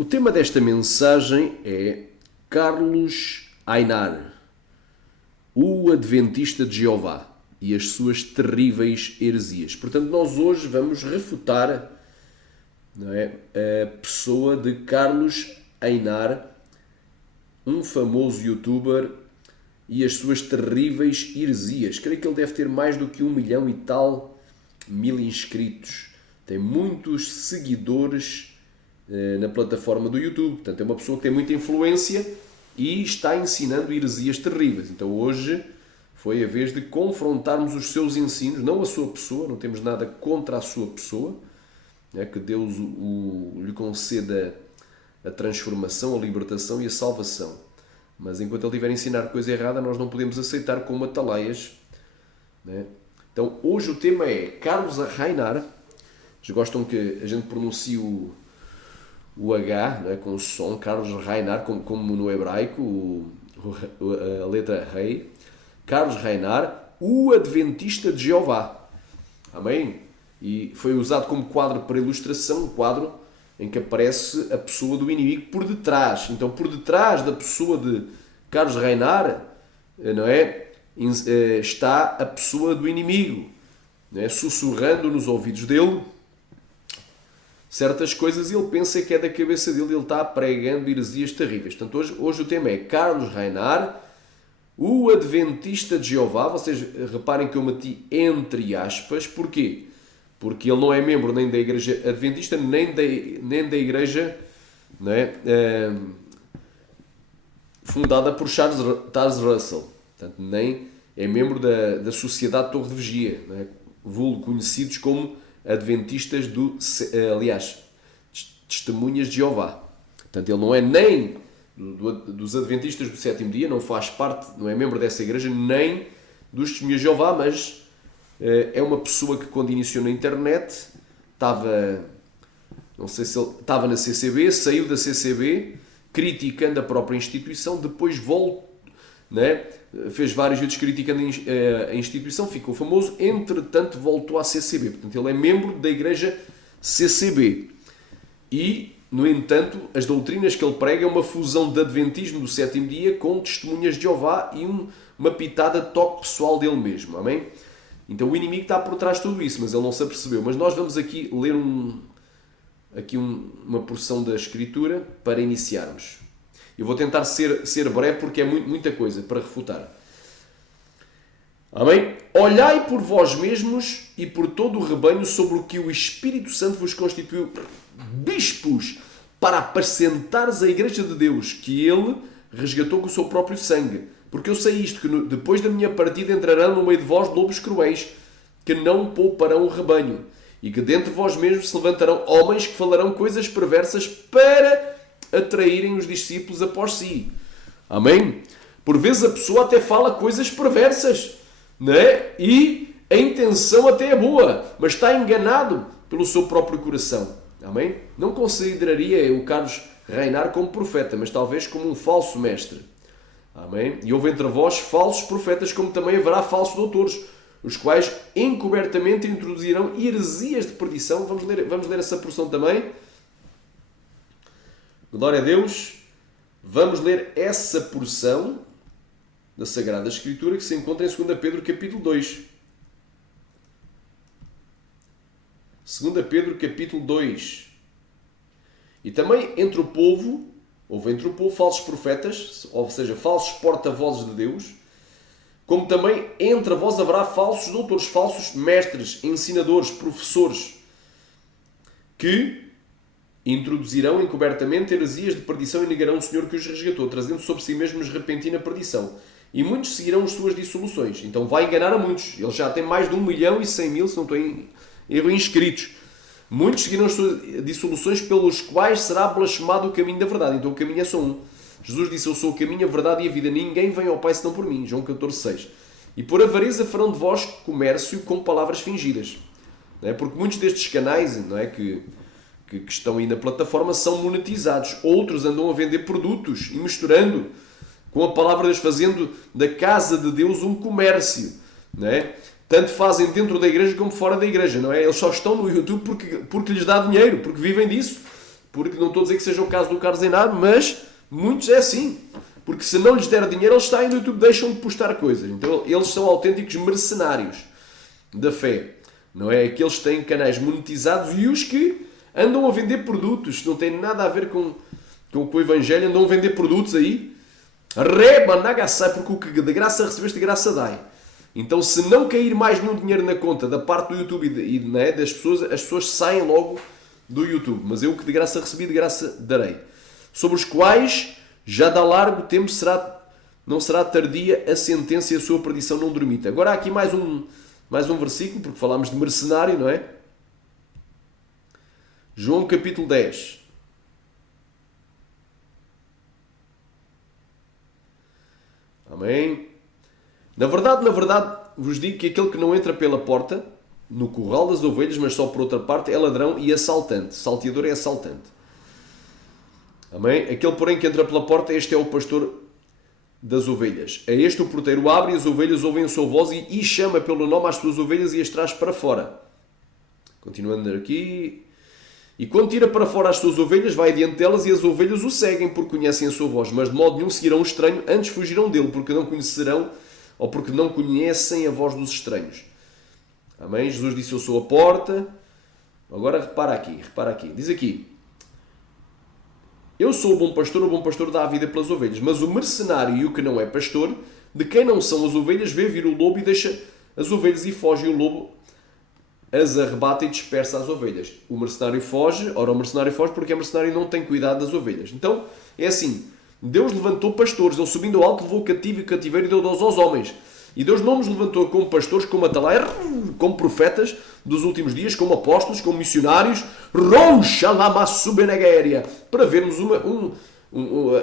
O tema desta mensagem é Carlos Aynar, o Adventista de Jeová e as suas terríveis heresias. Portanto, nós hoje vamos refutar, não é, a pessoa de Carlos Aynar, um famoso youtuber, e as suas terríveis heresias. Creio que ele deve ter mais do que 1 milhão e tal mil inscritos. Tem muitos seguidores na plataforma do YouTube. Portanto, é uma pessoa que tem muita influência e está ensinando heresias terríveis. Então, hoje foi a vez de confrontarmos os seus ensinos, não a sua pessoa, não temos nada contra a sua pessoa, que Deus lhe conceda a transformação, a libertação e a salvação. Mas enquanto ele estiver a ensinar coisa errada, nós não podemos aceitar como ataleias. Então, hoje o tema é Carlos Aynar. Eles gostam que a gente pronuncie o H, com o som, Carlos Aynar, como no hebraico, a letra rei. Carlos Aynar, o Adventista de Jeová. Amém? E foi usado como quadro para ilustração, um quadro em que aparece a pessoa do inimigo por detrás. Então, por detrás da pessoa de Carlos Aynar, não é? Está a pessoa do inimigo, não é? Sussurrando nos ouvidos dele certas coisas e ele pensa que é da cabeça dele, ele está pregando heresias terríveis. Portanto, hoje o tema é Carlos Aynar, o Adventista de Jeová. Vocês reparem que eu meti entre aspas. Porquê? Porque ele não é membro nem da Igreja Adventista, nem da Igreja, não é, fundada por Charles Russell. Portanto, nem é membro da Sociedade Torre de Vigia, não é, vulgo conhecidos como Adventistas Testemunhas de Jeová. Portanto, ele não é nem dos Adventistas do Sétimo Dia, não faz parte, não é membro dessa igreja, nem dos Testemunhas de Jeová, mas é uma pessoa que, quando iniciou na internet, estava na CCB, saiu da CCB, criticando a própria instituição, depois voltou, né? Fez vários vídeos criticando a instituição, ficou famoso, entretanto voltou à CCB. Portanto, ele é membro da igreja CCB. E, no entanto, as doutrinas que ele prega é uma fusão de adventismo do sétimo dia com testemunhas de Jeová e uma pitada de toque pessoal dele mesmo. Amém? Então o inimigo está por trás de tudo isso, mas ele não se apercebeu. Mas nós vamos aqui ler uma porção da Escritura para iniciarmos. Eu vou tentar ser breve porque é muita coisa para refutar. Amém? Olhai por vós mesmos e por todo o rebanho sobre o que o Espírito Santo vos constituiu bispos para apacentares a igreja de Deus, que ele resgatou com o seu próprio sangue. Porque eu sei isto, que depois da minha partida entrarão no meio de vós lobos cruéis, que não pouparão o rebanho, e que dentre vós mesmos se levantarão homens que falarão coisas perversas para atraírem os discípulos após si. Amém? Por vezes a pessoa até fala coisas perversas, né? E a intenção até é boa, mas está enganado pelo seu próprio coração. Amém? Não consideraria o Carlos Aynar como profeta, mas talvez como um falso mestre. Amém? E houve entre vós falsos profetas, como também haverá falsos doutores, os quais encobertamente introduzirão heresias de perdição. Vamos ler essa porção também. Glória a Deus. Vamos ler essa porção da Sagrada Escritura que se encontra em 2 Pedro capítulo 2. 2 Pedro capítulo 2. E também entre o povo, houve entre o povo falsos profetas, ou seja, falsos porta-vozes de Deus, como também entre vós haverá falsos doutores, falsos mestres, ensinadores, professores, que introduzirão encobertamente heresias de perdição e negarão o Senhor que os resgatou, trazendo sobre si mesmos repentina perdição. E muitos seguirão as suas dissoluções. Então vai enganar a muitos. Ele já tem mais de 1.100.000, se não estou em erro, inscritos. Muitos seguirão as suas dissoluções, pelos quais será blasfemado o caminho da verdade. Então o caminho é só um. Jesus disse: eu sou o caminho, a verdade e a vida. Ninguém vem ao Pai senão por mim. João 14,6. E por avareza farão de vós comércio com palavras fingidas. Não é? Porque muitos destes canais, não é, que estão aí na plataforma são monetizados. Outros andam a vender produtos e misturando com a palavra de Deus, fazendo da casa de Deus um comércio. Não é? Tanto fazem dentro da igreja como fora da igreja. Não é? Eles só estão no YouTube porque lhes dá dinheiro, porque vivem disso. porque não estou a dizer que seja o caso do Carlos Einar, mas muitos é assim. Porque se não lhes der dinheiro, eles saem do YouTube, deixam de postar coisas. Então eles são autênticos mercenários da fé. Não é? Aqueles que têm canais monetizados e os que andam a vender produtos, não tem nada a ver com o Evangelho, andam a vender produtos aí. Reba, nagasai, porque o que de graça recebeste, de graça dai. Então, se não cair mais nenhum dinheiro na conta da parte do YouTube e das pessoas, as pessoas saem logo do YouTube. Mas eu que de graça recebi, de graça darei. Sobre os quais já dá largo tempo não será tardia a sentença e a sua perdição não dormita. Agora há aqui mais um versículo, porque falámos de mercenário, não é? João capítulo 10. Amém. Na verdade, vos digo que aquele que não entra pela porta, no curral das ovelhas, mas só por outra parte, é ladrão e assaltante. Salteador é assaltante. Amém? Aquele, porém, que entra pela porta, este é o pastor das ovelhas. A este o porteiro abre e as ovelhas ouvem a sua voz e chama pelo nome às suas ovelhas e as traz para fora. Continuando aqui. E quando tira para fora as suas ovelhas, vai diante delas e as ovelhas o seguem porque conhecem a sua voz. Mas de modo nenhum seguirão o estranho, antes fugirão dele, porque não conhecerão ou porque não conhecem a voz dos estranhos. Amém? Jesus disse: eu sou a porta. Agora repara aqui. Diz aqui: eu sou o bom pastor dá a vida pelas ovelhas. Mas o mercenário e o que não é pastor, de quem não são as ovelhas, vê vir o lobo e deixa as ovelhas e foge. E o lobo as arrebata e dispersa as ovelhas. O mercenário foge. Ora, o mercenário foge porque o mercenário não tem cuidado das ovelhas. Então, é assim. Deus levantou pastores. Ele, subindo ao alto, levou cativo e cativeiro e deu-os aos homens. E Deus não nos levantou como pastores, como atalaias, como profetas dos últimos dias, como apóstolos, como missionários, para vermos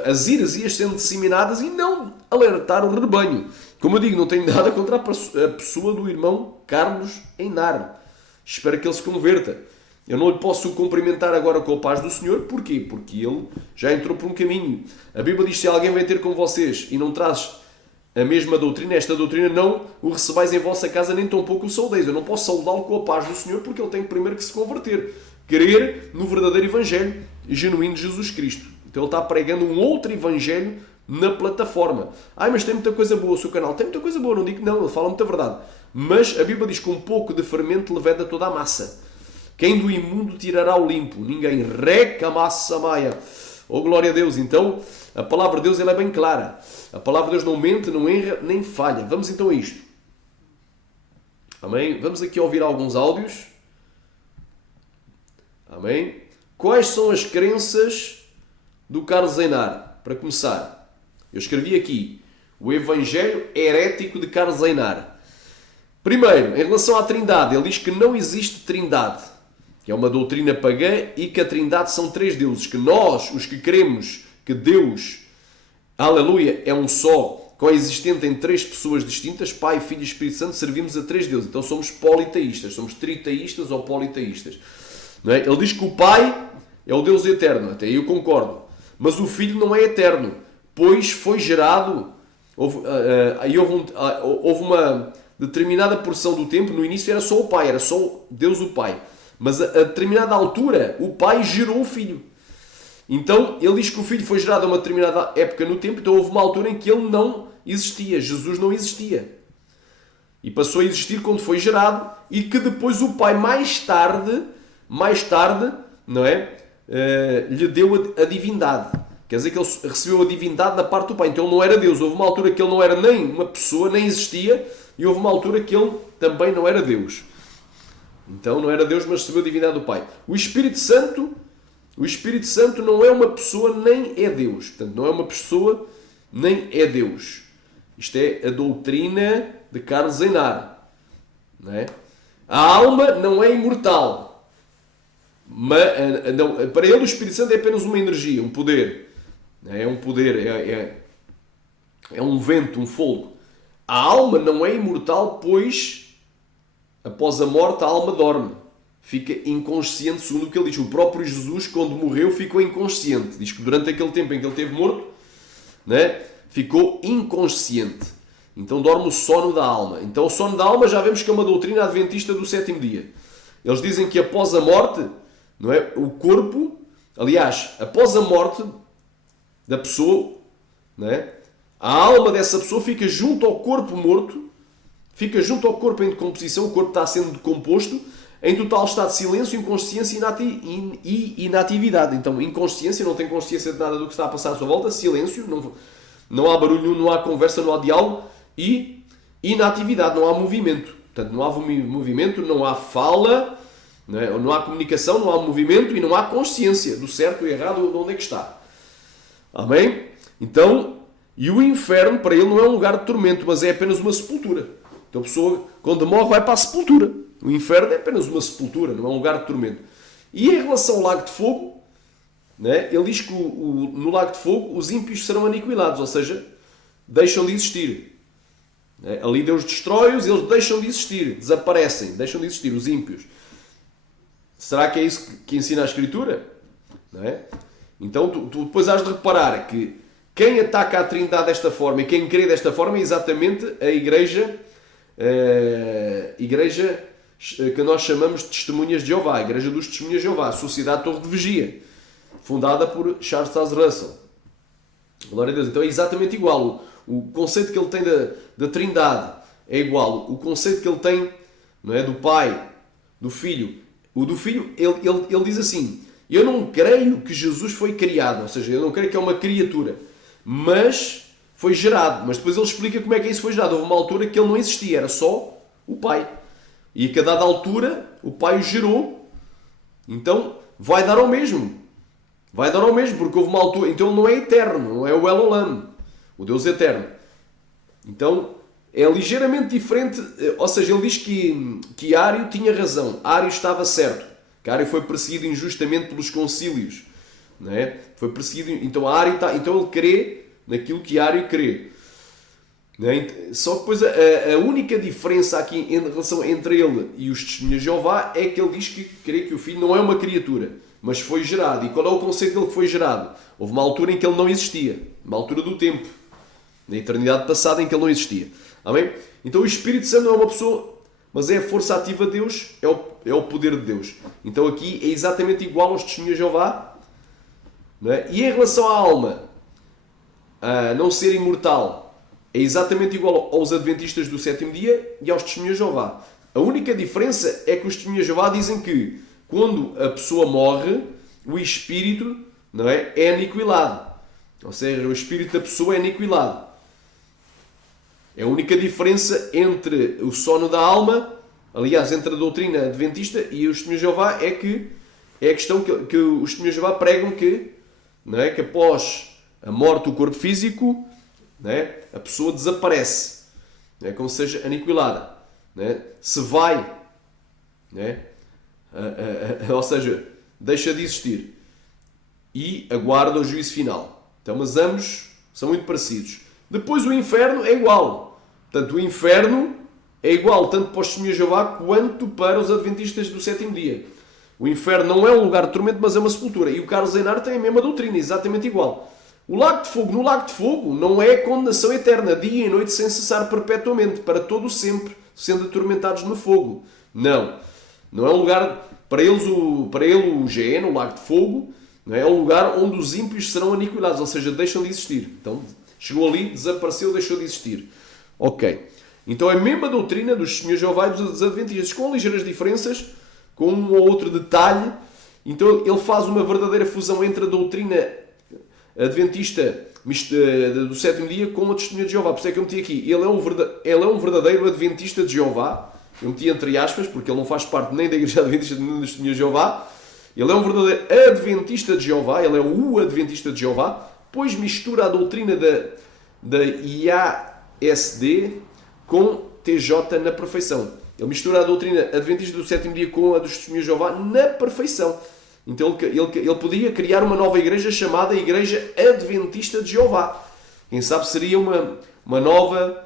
as heresias sendo disseminadas e não alertar o rebanho. Como eu digo, não tenho nada contra a pessoa do irmão Carlos Einar. Espero que ele se converta. Eu não lhe posso cumprimentar agora com a paz do Senhor. Porquê? Porque ele já entrou por um caminho. A Bíblia diz: se alguém vem ter com vocês e não traz a mesma doutrina, esta doutrina, não o recebais em vossa casa, nem tampouco o saudeis. Eu não posso saudá-lo com a paz do Senhor, porque ele tem primeiro que se converter. Crer no verdadeiro Evangelho genuíno de Jesus Cristo. Então ele está pregando um outro Evangelho na plataforma. Mas tem muita coisa boa o seu canal. Tem muita coisa boa, não digo que não, ele fala muita verdade. Mas a Bíblia diz que um pouco de fermento leveda toda a massa. Quem do imundo tirará o limpo? Ninguém. Reca massa maia. Oh, glória a Deus. Então, a palavra de Deus ela é bem clara. A palavra de Deus não mente, não erra, nem falha. Vamos então a isto. Amém? Vamos aqui ouvir alguns áudios. Amém? Quais são as crenças do Carlos Einar? Para começar, eu escrevi aqui o Evangelho herético de Carlos Einar. Primeiro, em relação à Trindade, ele diz que não existe Trindade, que é uma doutrina pagã, e que a Trindade são três deuses, que nós, os que queremos que Deus, aleluia, é um só, coexistente em três pessoas distintas, Pai, Filho e Espírito Santo, servimos a três deuses. Então somos politeístas, somos triteístas ou politeístas. Não é? Ele diz que o Pai é o Deus eterno, até aí eu concordo, mas o Filho não é eterno, pois foi gerado, houve uma determinada porção do tempo, no início era só o Pai, era só Deus o Pai, mas a determinada altura o Pai gerou o Filho. Então ele diz que o Filho foi gerado a uma determinada época no tempo, então houve uma altura em que ele não existia, Jesus não existia, e passou a existir quando foi gerado, e que depois o Pai mais tarde, não é? Lhe deu a divindade. Quer dizer que ele recebeu a divindade da parte do Pai. Então ele não era Deus. Houve uma altura que ele não era nem uma pessoa, nem existia, e houve uma altura que ele também não era Deus. Então não era Deus, mas recebeu a divindade do Pai. O Espírito Santo não é uma pessoa, nem é Deus. Portanto, não é uma pessoa, nem é Deus. Isto é a doutrina de Carlos Einar. Não é? A alma não é imortal. Mas, não, para ele o Espírito Santo é apenas uma energia, um poder. É um poder, é um vento, um fogo. A alma não é imortal, pois após a morte a alma dorme. Fica inconsciente, segundo o que ele diz. O próprio Jesus, quando morreu, ficou inconsciente. Diz que durante aquele tempo em que ele esteve morto, né, ficou inconsciente. Então dorme o sono da alma. Então o sono da alma já vemos que é uma doutrina adventista do sétimo dia. Eles dizem que após a morte, não é, o corpo Aliás, após a morte da pessoa, né, a alma dessa pessoa fica junto ao corpo morto, fica junto ao corpo em decomposição, o corpo está sendo decomposto, em total estado de silêncio, inconsciência e inatividade. Então, inconsciência, não tem consciência de nada do que está a passar à sua volta, silêncio, não há barulho, não há conversa, não há diálogo, e inatividade, não há movimento. Portanto, não há movimento, não há fala, não há comunicação, não há movimento e não há consciência do certo e errado, de onde é que está. Amém? Então, e o inferno, para ele, não é um lugar de tormento, mas é apenas uma sepultura. Então a pessoa, quando morre, vai para a sepultura. O inferno é apenas uma sepultura, não é um lugar de tormento. E em relação ao lago de fogo, né, ele diz que no lago de fogo os ímpios serão aniquilados, ou seja, deixam de existir. Ali Deus destrói-os, eles deixam de existir, desaparecem, deixam de existir, os ímpios. Será que é isso que ensina a Escritura? Não é? Então tu depois has de reparar que quem ataca a Trindade desta forma e quem crê desta forma é exatamente a igreja que nós chamamos de Testemunhas de Jeová, a Igreja dos Testemunhas de Jeová, a Sociedade Torre de Vigia, fundada por Charles Taze Russell. Glória a Deus. Então é exatamente igual. O conceito que ele tem da Trindade é igual. O conceito que ele tem, não é, do Pai, do Filho. O do Filho, ele diz assim: eu não creio que Jesus foi criado, ou seja, eu não creio que é uma criatura, mas foi gerado. Mas depois ele explica como é que isso foi gerado. Houve uma altura que ele não existia, era só o Pai. E a cada altura o Pai o gerou. Então vai dar ao mesmo. Vai dar ao mesmo, porque houve uma altura. Então ele não é eterno, não é o El Olam, o Deus eterno. Então é ligeiramente diferente. Ou seja, ele diz que Ário tinha razão, Ário estava certo, que Ário foi perseguido injustamente pelos concílios, não é? Foi perseguido. Então então ele crê naquilo que Ário crê. Só que depois a única diferença aqui em relação entre ele e os Testemunhas de Jeová é que ele diz que crê que o Filho não é uma criatura, mas foi gerado. E qual é o conceito dele que foi gerado? Houve uma altura em que ele não existia, uma altura do tempo, na eternidade passada em que ele não existia. Amém? Então o Espírito Santo não é uma pessoa, mas é a força ativa de Deus, é o poder de Deus. Então aqui é exatamente igual aos Testemunhas de Jeová. Não é? E em relação à alma, a não ser imortal, é exatamente igual aos Adventistas do sétimo dia e aos Testemunhas de Jeová. A única diferença é que os Testemunhas de Jeová dizem que quando a pessoa morre, o espírito, não é aniquilado. Ou seja, o espírito da pessoa é aniquilado. É a única diferença entre o sono da alma, aliás, entre a doutrina adventista e os Testemunhas de Jeová, é que é a questão que os Testemunhas de Jeová pregam que, não é, que após a morte do corpo físico, não é, a pessoa desaparece, não é, como se seja aniquilada, não é, se vai, não é, ou seja, deixa de existir e aguarda o juízo final. Então, mas ambos são muito parecidos. Depois o inferno é igual. Portanto, o inferno é igual tanto para os Testemunhas de Jeová quanto para os Adventistas do sétimo dia. O inferno não é um lugar de tormento, mas é uma sepultura. E o Carlos Einar tem a mesma doutrina, exatamente igual. O lago de fogo, no lago de fogo, não é condenação eterna, dia e noite sem cessar perpetuamente, para todo o sempre, sendo atormentados no fogo. Não. Não é um lugar, para ele o Geena, o lago de fogo, não é um lugar onde os ímpios serão aniquilados, ou seja, deixam de existir. Então, chegou ali, desapareceu, deixou de existir. Ok. Então é a mesma doutrina dos Testemunhas de Jeová e dos Adventistas, com ligeiras diferenças, com um ou outro detalhe. Então ele faz uma verdadeira fusão entre a doutrina adventista do sétimo dia com a Testemunha de Jeová. Por isso é que eu meti aqui. Ele é um verdadeiro adventista de Jeová. Eu meti entre aspas, porque ele não faz parte nem da Igreja Adventista nem dos Testemunhas de Jeová. Ele é um verdadeiro adventista de Jeová. Ele é o adventista de Jeová, pois mistura a doutrina da IASD com TJ na perfeição. Ele mistura a doutrina adventista do sétimo dia com a dos Testemunhas de Jeová na perfeição. Então ele podia criar uma nova igreja chamada Igreja Adventista de Jeová. Quem sabe seria uma nova,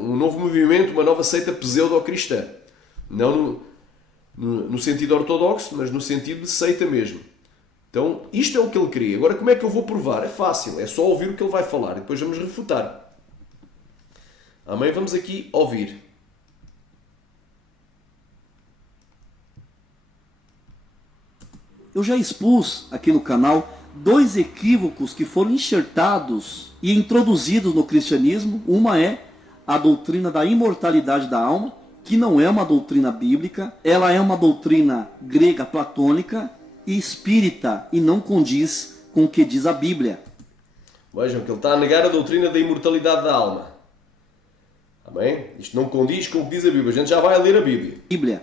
um novo movimento, uma nova seita pseudo-cristã. Não no sentido ortodoxo, mas no sentido de seita mesmo. Então isto é o que ele queria. Agora como é que eu vou provar? É fácil, é só ouvir o que ele vai falar e depois vamos refutar. Amém? Vamos aqui ouvir. Eu já expus aqui no canal dois equívocos que foram enxertados e introduzidos no cristianismo. Uma é a doutrina da imortalidade da alma, que não é uma doutrina bíblica, ela é uma doutrina grega platônica e espírita e não condiz com o que diz a Bíblia. Vejam que ele está a negar a doutrina da imortalidade da alma. Amém? Isto não condiz com o que diz a Bíblia. A gente já vai ler a Bíblia.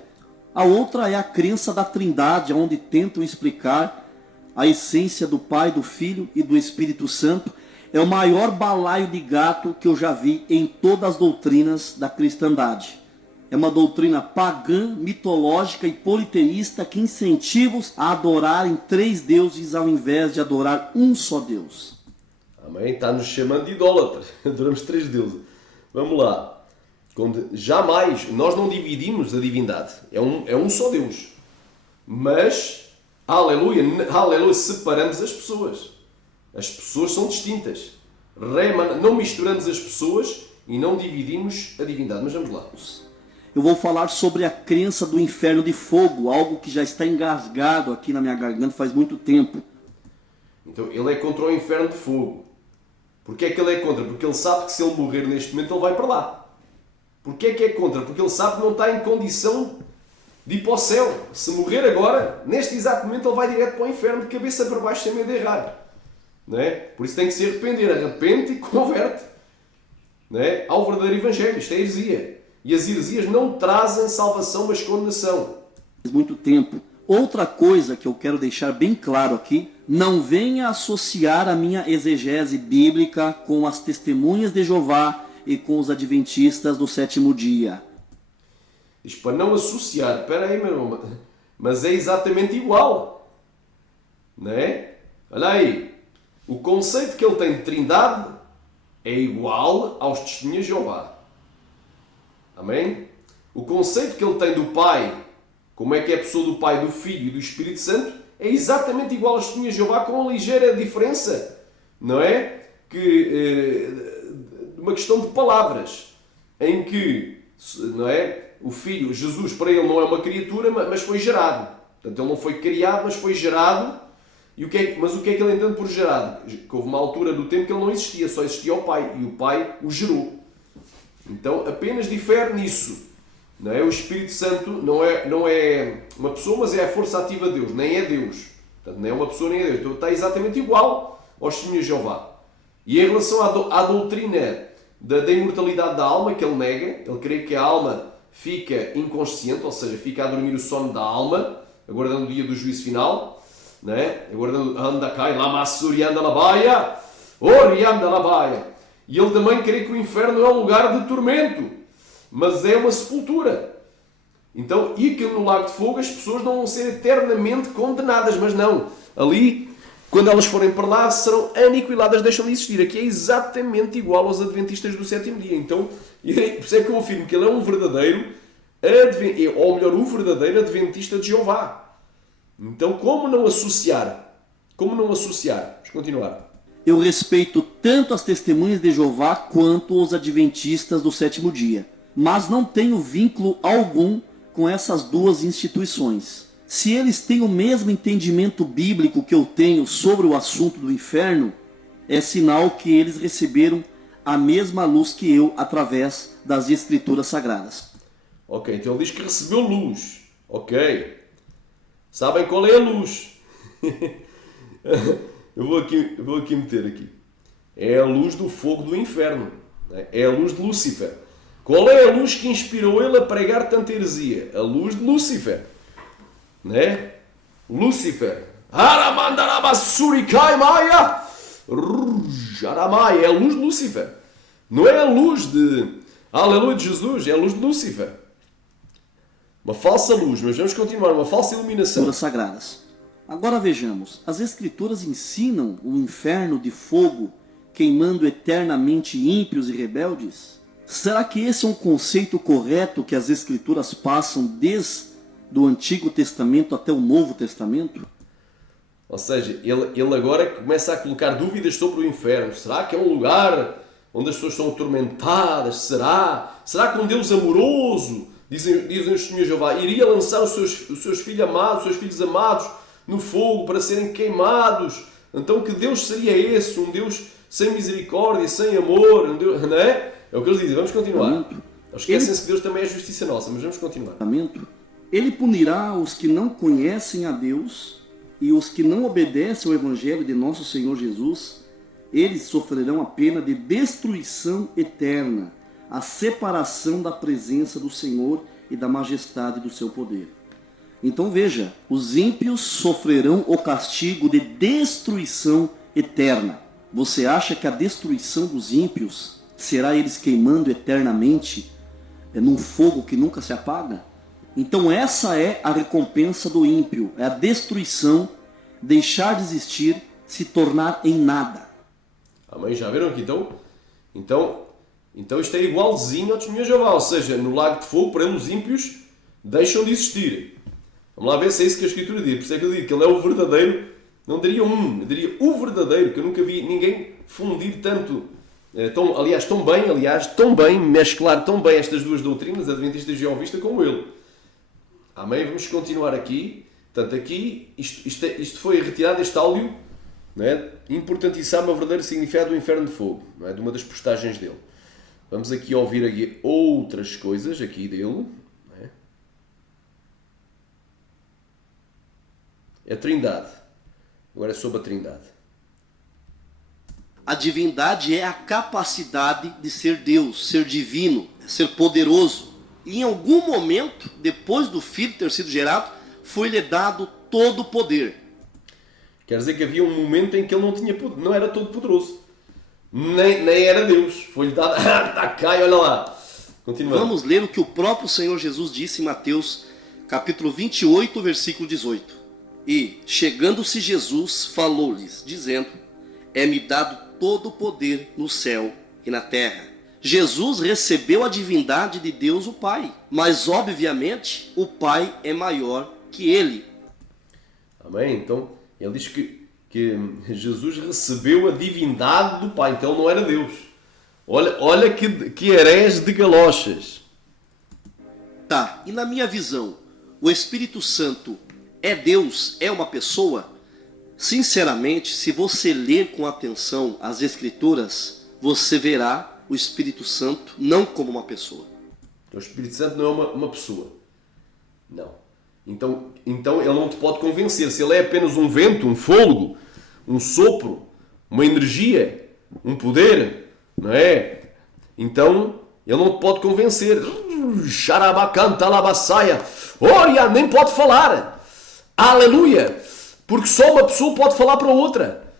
A outra é a crença da Trindade, onde tentam explicar a essência do Pai, do Filho e do Espírito Santo. É o maior balaio de gato que eu já vi em todas as doutrinas da cristandade. É uma doutrina pagã, mitológica e politeísta que incentiva-os a adorarem três deuses ao invés de adorar um só Deus. Amém? Está nos chamando de idólatra. Adoramos três deuses. Vamos lá. Jamais, nós não dividimos a divindade. É um só Deus. Mas, aleluia, separamos as pessoas. As pessoas são distintas. Não misturamos as pessoas e não dividimos a divindade. Mas vamos lá. Eu vou falar sobre a crença do inferno de fogo, algo que já está engasgado aqui na minha garganta faz muito tempo. Então, ele é contra o inferno de fogo. Porquê é que ele é contra? Porque ele sabe que se ele morrer neste momento, ele vai para lá. Porquê é que é contra? Porque ele sabe que não está em condição de ir para o céu. Se morrer agora, neste exato momento, ele vai direto para o inferno de cabeça para baixo sem medo de errar. Não é? Por isso tem que se arrepender. Arrepende e converte, não é? Ao verdadeiro Evangelho. Isto é heresia. E as heresias não trazem salvação, mas condenação. Faz muito tempo. Outra coisa que eu quero deixar bem claro aqui, não venha associar a minha exegese bíblica com as testemunhas de Jeová e com os adventistas do sétimo dia. Diz para não associar. Espera aí, meu irmão. Mas é exatamente igual. Não é? Olha aí. O conceito que ele tem de trindade é igual aos testemunhas de Jeová. Amém? O conceito que ele tem do Pai, como é que é a pessoa do Pai, do Filho e do Espírito Santo, é exatamente igual aos testemunhas de Jeová, com uma ligeira diferença. Não é? Uma questão de palavras, em que, não é? O Filho, Jesus, para ele não é uma criatura, mas foi gerado. Portanto, ele não foi criado, mas foi gerado. Mas o que é que ele entende por gerado? Que houve uma altura do tempo que ele não existia, só existia o Pai, e o Pai o gerou. Então, apenas difere nisso. Não é? O Espírito Santo não é uma pessoa, mas é a força ativa de Deus, nem é Deus. Portanto, nem é uma pessoa, nem é Deus. Então, está exatamente igual aos testemunhos de Jeová. E em relação à doutrina da imortalidade da alma, que ele nega, ele crê que a alma fica inconsciente, ou seja, fica a dormir o sono da alma, aguardando o dia do juízo final, não é? Aguardando anda cai, lama surianda labaia, orianda labaia. E ele também crê que o inferno é um lugar de tormento, mas é uma sepultura. Então, e que no lago de fogo as pessoas não vão ser eternamente condenadas, mas não. Ali, quando elas forem para lá, serão aniquiladas, deixam de existir. Aqui é exatamente igual aos adventistas do sétimo dia. Então, por isso é que eu afirmo que ele é um verdadeiro, ou melhor, o verdadeiro adventista de Jeová. Então, como não associar? Vamos continuar. Eu respeito tanto as testemunhas de Jeová quanto os adventistas do sétimo dia, mas não tenho vínculo algum com essas duas instituições. Se eles têm o mesmo entendimento bíblico que eu tenho sobre o assunto do inferno, é sinal que eles receberam a mesma luz que eu através das Escrituras Sagradas. Ok, então ele diz que recebeu luz. Ok. Sabem qual é a luz? Eu vou aqui meter aqui. É a luz do fogo do inferno. É a luz de Lúcifer. Qual é a luz que inspirou ele a pregar tanta heresia? A luz de Lúcifer. Né? Lúcifer. É a luz de Lúcifer. Não é a luz de Aleluia de Jesus, é a luz de Lúcifer. Uma falsa luz, mas vamos continuar, uma falsa iluminação. Sagradas. Agora vejamos, as Escrituras ensinam o inferno de fogo queimando eternamente ímpios e rebeldes? Será que esse é um conceito correto que as Escrituras passam desde o Antigo Testamento até o Novo Testamento? Ou seja, ele agora começa a colocar dúvidas sobre o inferno. Será que é um lugar onde as pessoas são atormentadas? Será que um Deus amoroso, dizem os testemunhos de Jeová, iria lançar os seus filhos amados, no fogo para serem queimados. Então que Deus seria esse? Um Deus sem misericórdia, sem amor, um Deus, não é? É o que eles dizem. Vamos continuar. Esquecem-se que Deus também é justiça nossa, mas vamos continuar. Ele punirá os que não conhecem a Deus e os que não obedecem ao Evangelho de nosso Senhor Jesus. Eles sofrerão a pena de destruição eterna, a separação da presença do Senhor e da majestade do seu poder. Então veja, os ímpios sofrerão o castigo de destruição eterna. Você acha que a destruição dos ímpios será eles queimando eternamente num fogo que nunca se apaga? Então essa é a recompensa do ímpio, é a destruição, deixar de existir, se tornar em nada. Amém? Já viram aqui então isto é igualzinho ao testemunho de Jeová, ou seja, no lago de fogo, para ele os ímpios deixam de existir. Vamos lá ver se é isso que a Escritura diz. Por isso é que eu digo que ele é o verdadeiro, não diria eu diria o verdadeiro, que eu nunca vi ninguém fundir tanto, tão bem, mesclar tão bem estas duas doutrinas, adventista e jeovista, como ele. Amém? Vamos continuar aqui. Portanto, aqui, isto foi retirado, este áudio, não é? Importantíssimo, o verdadeiro significado do inferno de fogo, não é? De uma das postagens dele. Vamos aqui ouvir aqui outras coisas aqui dele. Não é? A Trindade. Agora é sobre a Trindade. A divindade é a capacidade de ser Deus, ser divino, ser poderoso. E em algum momento, depois do Filho ter sido gerado, foi-lhe dado todo o poder. Quer dizer que havia um momento em que ele não era todo poderoso. Nem era Deus. Foi-lhe dado... Está cá e olha lá. Continuando. Vamos ler o que o próprio Senhor Jesus disse em Mateus, capítulo 28, versículo 18. E, chegando-se Jesus, falou-lhes, dizendo: é-me dado todo o poder no céu e na terra. Jesus recebeu a divindade de Deus o Pai, mas obviamente o Pai é maior que ele. Amém? Então, ele diz que Jesus recebeu a divindade do Pai, então ele não era Deus. Olha que herege de galochas. Tá, e na minha visão, o Espírito Santo é Deus, é uma pessoa? Sinceramente, se você ler com atenção as Escrituras, você verá o Espírito Santo não como uma pessoa. O Espírito Santo não é uma pessoa. Não. Então ele não te pode convencer. Se ele é apenas um vento, um fôlego, um sopro, uma energia, um poder, não é? Então ele não te pode convencer. Xarabacanta, labassaia. Olha, nem pode falar. Aleluia! Porque só uma pessoa pode falar para outra.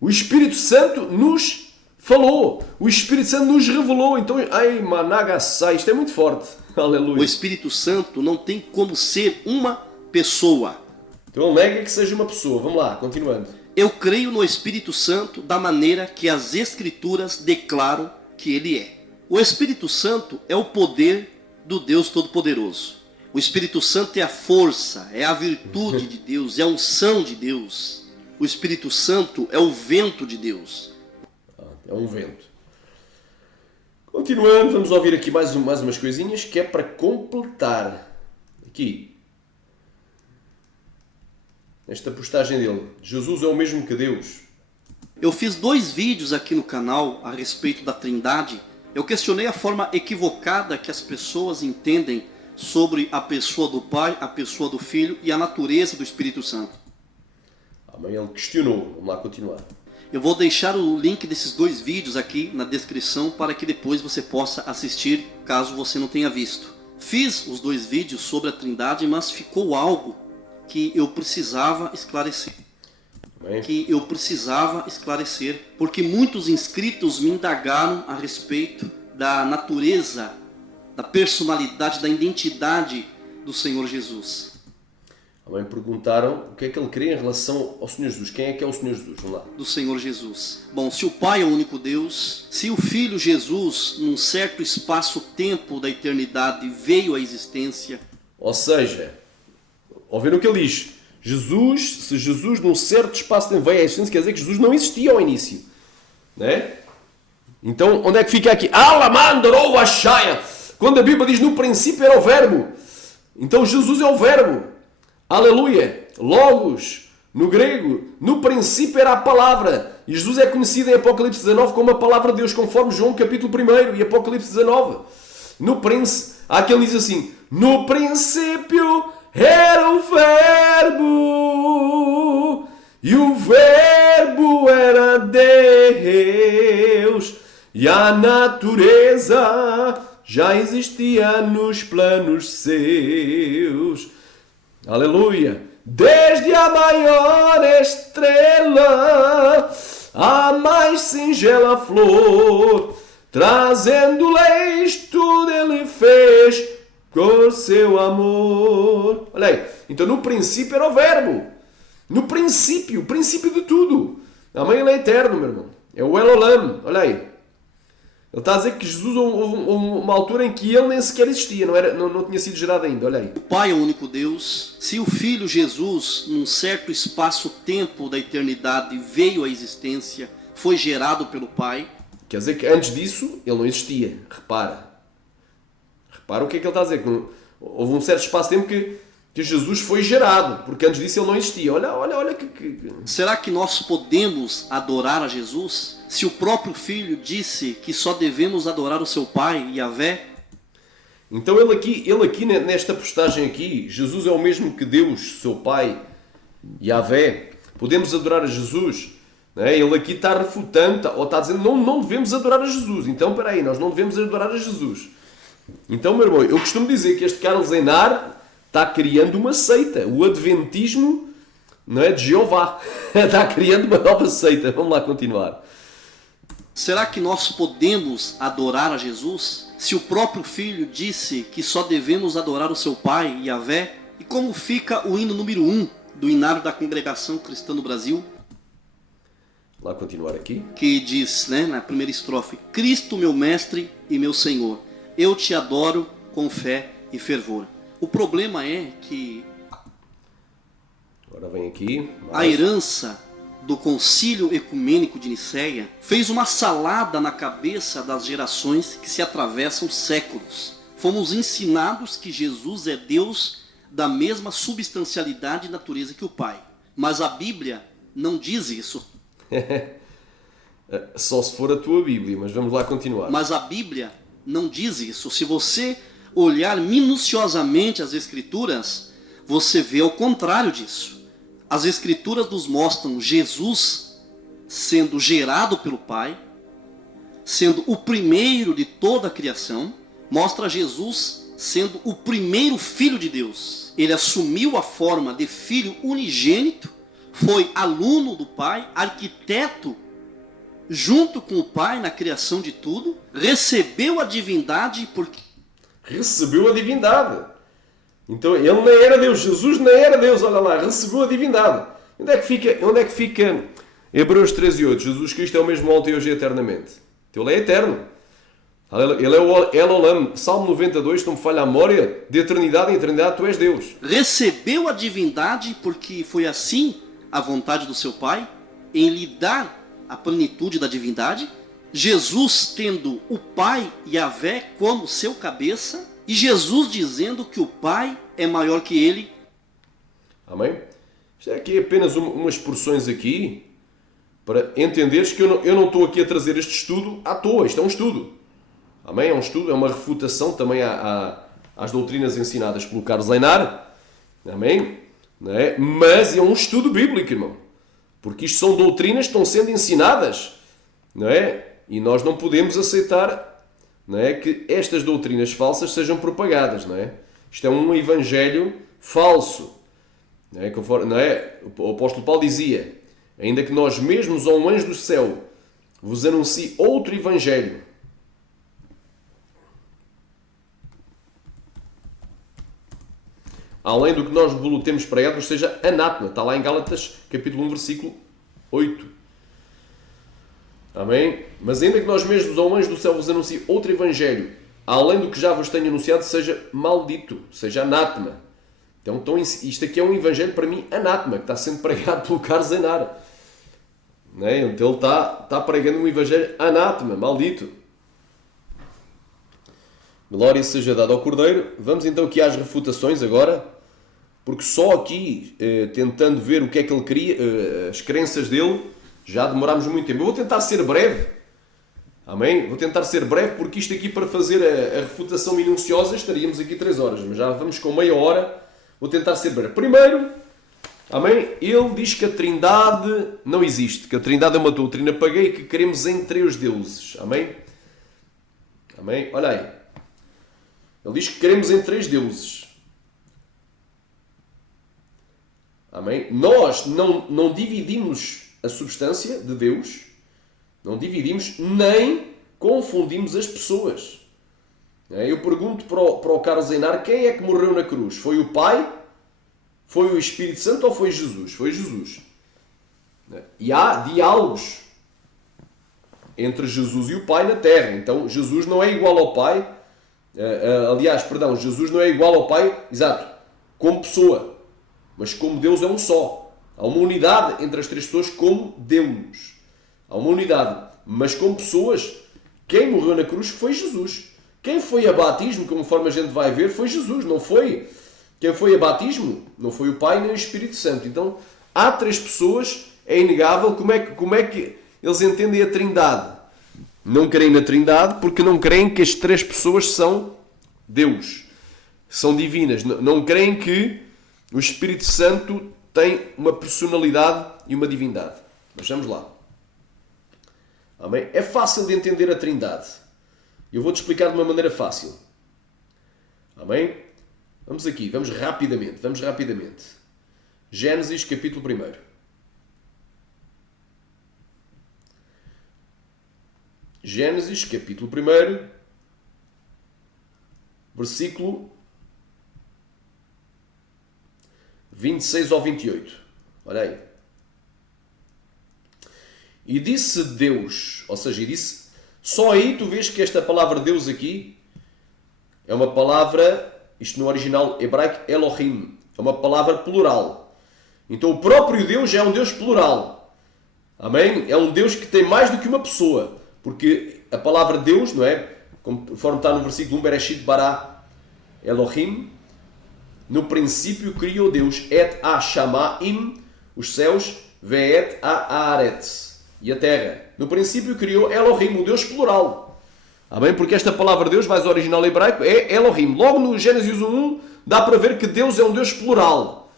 O Espírito Santo nos falou. O Espírito Santo nos revelou. Então, ai, managassai, isto é muito forte. Aleluia. O Espírito Santo não tem como ser uma pessoa. Então ele nega que seja uma pessoa. Vamos lá, continuando. Eu creio no Espírito Santo da maneira que as Escrituras declaram que ele é. O Espírito Santo é o poder do Deus Todo-Poderoso. O Espírito Santo é a força, é a virtude de Deus, é a unção de Deus. O Espírito Santo é o vento de Deus. É um vento. Continuando, vamos ouvir aqui mais umas coisinhas que é para completar. Aqui. Esta postagem dele. Jesus é o mesmo que Deus. Eu fiz 2 vídeos aqui no canal a respeito da Trindade. Eu questionei a forma equivocada que as pessoas entendem sobre a pessoa do Pai, a pessoa do Filho e a natureza do Espírito Santo. Amém. Ele questionou. Vamos lá continuar. Eu vou deixar o link desses 2 vídeos aqui na descrição para que depois você possa assistir, caso você não tenha visto. Fiz os 2 vídeos sobre a Trindade, mas ficou algo que eu precisava esclarecer. Amém. Porque muitos inscritos me indagaram a respeito da natureza, da personalidade, da identidade do Senhor Jesus. Amém. Perguntaram o que é que ele queria em relação ao Senhor Jesus. Quem é que é o Senhor Jesus? Vamos lá. Do Senhor Jesus. Bom, se o Pai é o único Deus, se o Filho Jesus, num certo espaço-tempo da eternidade, veio à existência. Ou seja, ouviram o que ele diz? Se Jesus num certo espaço-tempo veio à existência, quer dizer que Jesus não existia ao início. Não é? Então, onde é que fica aqui? Alamandro Achaia. Quando a Bíblia diz no princípio era o verbo. Então Jesus é o verbo. Aleluia. Logos. No grego, no princípio era a palavra. E Jesus é conhecido em Apocalipse 19 como a palavra de Deus, conforme João capítulo 1 e Apocalipse 19. Há aquele que diz assim, no princípio era o verbo, e o verbo era Deus, e a natureza já existia nos planos seus. Aleluia! Desde a maior estrela, a mais singela flor, trazendo leis, tudo ele fez com seu amor. Olha aí, então no princípio era o verbo. No princípio, o princípio de tudo. Amém? Ele é eterno, meu irmão. É o El Olam. Olha aí. Ele está a dizer que Jesus houve uma altura em que ele nem sequer existia, não tinha sido gerado ainda. Olha aí. O Pai é o único Deus. Se o Filho Jesus, num certo espaço-tempo da eternidade, veio à existência, foi gerado pelo Pai. Quer dizer que antes disso ele não existia. Repara o que é que ele está a dizer. Que houve um certo espaço-tempo que Jesus foi gerado, porque antes disso ele não existia. Olha que... Será que nós podemos adorar a Jesus se o próprio Filho disse que só devemos adorar o seu Pai, Yahvé? Então ele aqui nesta postagem aqui, Jesus é o mesmo que Deus, seu Pai, Yahvé. Podemos adorar a Jesus? Não é? Ele aqui está refutando, ou está dizendo não devemos adorar a Jesus. Então espera aí, nós não devemos adorar a Jesus. Então, meu irmão, eu costumo dizer que este Carlos Einar está criando uma seita, o Adventismo, não é, de Jeová. Está criando uma nova seita. Vamos lá continuar. Será que nós podemos adorar a Jesus se o próprio Filho disse que só devemos adorar o seu Pai, Yahvé? E como fica o hino número 1 do Inário da Congregação Cristã no Brasil? Lá continuar aqui. Que diz, na primeira estrofe, Cristo meu Mestre e meu Senhor, eu te adoro com fé e fervor. O problema é que agora vem aqui a herança do Concílio Ecumênico de Nicéia fez uma salada na cabeça das gerações que se atravessam séculos. Fomos ensinados que Jesus é Deus da mesma substancialidade e natureza que o Pai. Mas a Bíblia não diz isso. Só se for a tua Bíblia, mas vamos lá continuar. Mas a Bíblia não diz isso. Se você olhar minuciosamente as Escrituras, você vê o contrário disso. As Escrituras nos mostram Jesus sendo gerado pelo Pai, sendo o primeiro de toda a criação, mostra Jesus sendo o primeiro Filho de Deus. Ele assumiu a forma de Filho unigênito, foi aluno do Pai, arquiteto junto com o Pai na criação de tudo, recebeu a divindade porque... Recebeu a divindade. Então ele nem era Deus, Jesus nem era Deus, olha lá, recebeu a divindade. Onde é que fica Hebreus 13:8? Jesus Cristo é o mesmo ontem, hoje e eternamente. Então ele é eterno. Ele é o El Olam. Salmo 92, não me falha a memória, de eternidade em eternidade tu és Deus. Recebeu a divindade porque foi assim a vontade do seu Pai, em lhe dar a plenitude da divindade. Jesus tendo o Pai Yahvé como seu cabeça, e Jesus dizendo que o Pai é maior que ele. Amém? Isto é aqui apenas umas porções aqui, para entenderes que eu não estou aqui a trazer este estudo à toa. Isto é um estudo. Amém? É um estudo, é uma refutação também às doutrinas ensinadas pelo Carlos Einar. Amém? Não é? Mas é um estudo bíblico, irmão. Porque isto são doutrinas que estão sendo ensinadas. Não é? E nós não podemos aceitar, não é, que estas doutrinas falsas sejam propagadas. Não é? Isto é um evangelho falso. Não é? Não é? O apóstolo Paulo dizia, ainda que nós mesmos ou um anjo do céu vos anuncie outro evangelho, além do que nós vos temos pregado, vos seja anátema. Está lá em Gálatas, capítulo 1, versículo 8. Amém? Mas ainda que nós mesmos ou um anjo do céu vos anuncie outro evangelho, além do que já vos tenho anunciado, seja maldito, seja anátema. Então isto aqui é um evangelho, para mim, anátema, que está sendo pregado pelo Carlos Einar. Não é? Então ele está pregando um evangelho anátema, maldito. Glória seja dada ao Cordeiro. Vamos então aqui às refutações agora. porque só aqui, tentando ver o que é que ele queria, as crenças dele, já demorámos muito tempo. Eu vou tentar ser breve, amém? Vou tentar ser breve, porque isto aqui, para fazer a refutação minuciosa, estaríamos aqui 3 horas, mas já vamos com meia hora. Vou tentar ser breve. Primeiro, amém? Ele diz que a Trindade não existe, que a Trindade é uma doutrina pagã e que queremos em 3 deuses, amém? Amém? Olha aí. Ele diz que queremos em 3 deuses. Amém? Nós não dividimos a substância de Deus, não dividimos nem confundimos as pessoas. Eu pergunto para o Carlos Einar, quem é que morreu na cruz? Foi o Pai? Foi o Espírito Santo ou foi Jesus? Foi Jesus. E há diálogos entre Jesus e o Pai na Terra. Então Jesus não é igual ao Pai. Jesus não é igual ao Pai, exato, como pessoa. Mas como Deus é um só. Há uma unidade entre as 3 pessoas como Deus. Há uma unidade. Mas como pessoas, quem morreu na cruz foi Jesus. Quem foi a batismo, conforme a gente vai ver, foi Jesus. Não foi. Quem foi a batismo não foi o Pai nem o Espírito Santo. Então, há 3 pessoas, é inegável. Como é que eles entendem a Trindade? Não creem na Trindade porque não creem que as 3 pessoas são Deus. São divinas. Não creem que o Espírito Santo tem uma personalidade e uma divindade. Mas vamos lá. Amém? É fácil de entender a Trindade. Eu vou-te explicar de uma maneira fácil. Amém? Vamos aqui, vamos rapidamente. Gênesis, capítulo 1. Gênesis, capítulo 1, versículo 26 ao 28. Olha aí. E disse Deus, ou seja, só aí tu vês que esta palavra Deus aqui é uma palavra, isto no original hebraico, Elohim, é uma palavra plural. Então o próprio Deus é um Deus plural. Amém? É um Deus que tem mais do que uma pessoa. Porque a palavra Deus, não é? Conforme está no versículo 1, Bereshit bara Elohim, no princípio criou Deus, et ha shamaim, os céus, ve'et ha haaretz, e a terra. No princípio criou Elohim, um Deus plural. Amém? Porque esta palavra Deus, vais ao original hebraico, é Elohim. Logo no Gênesis 1, dá para ver que Deus é um Deus plural.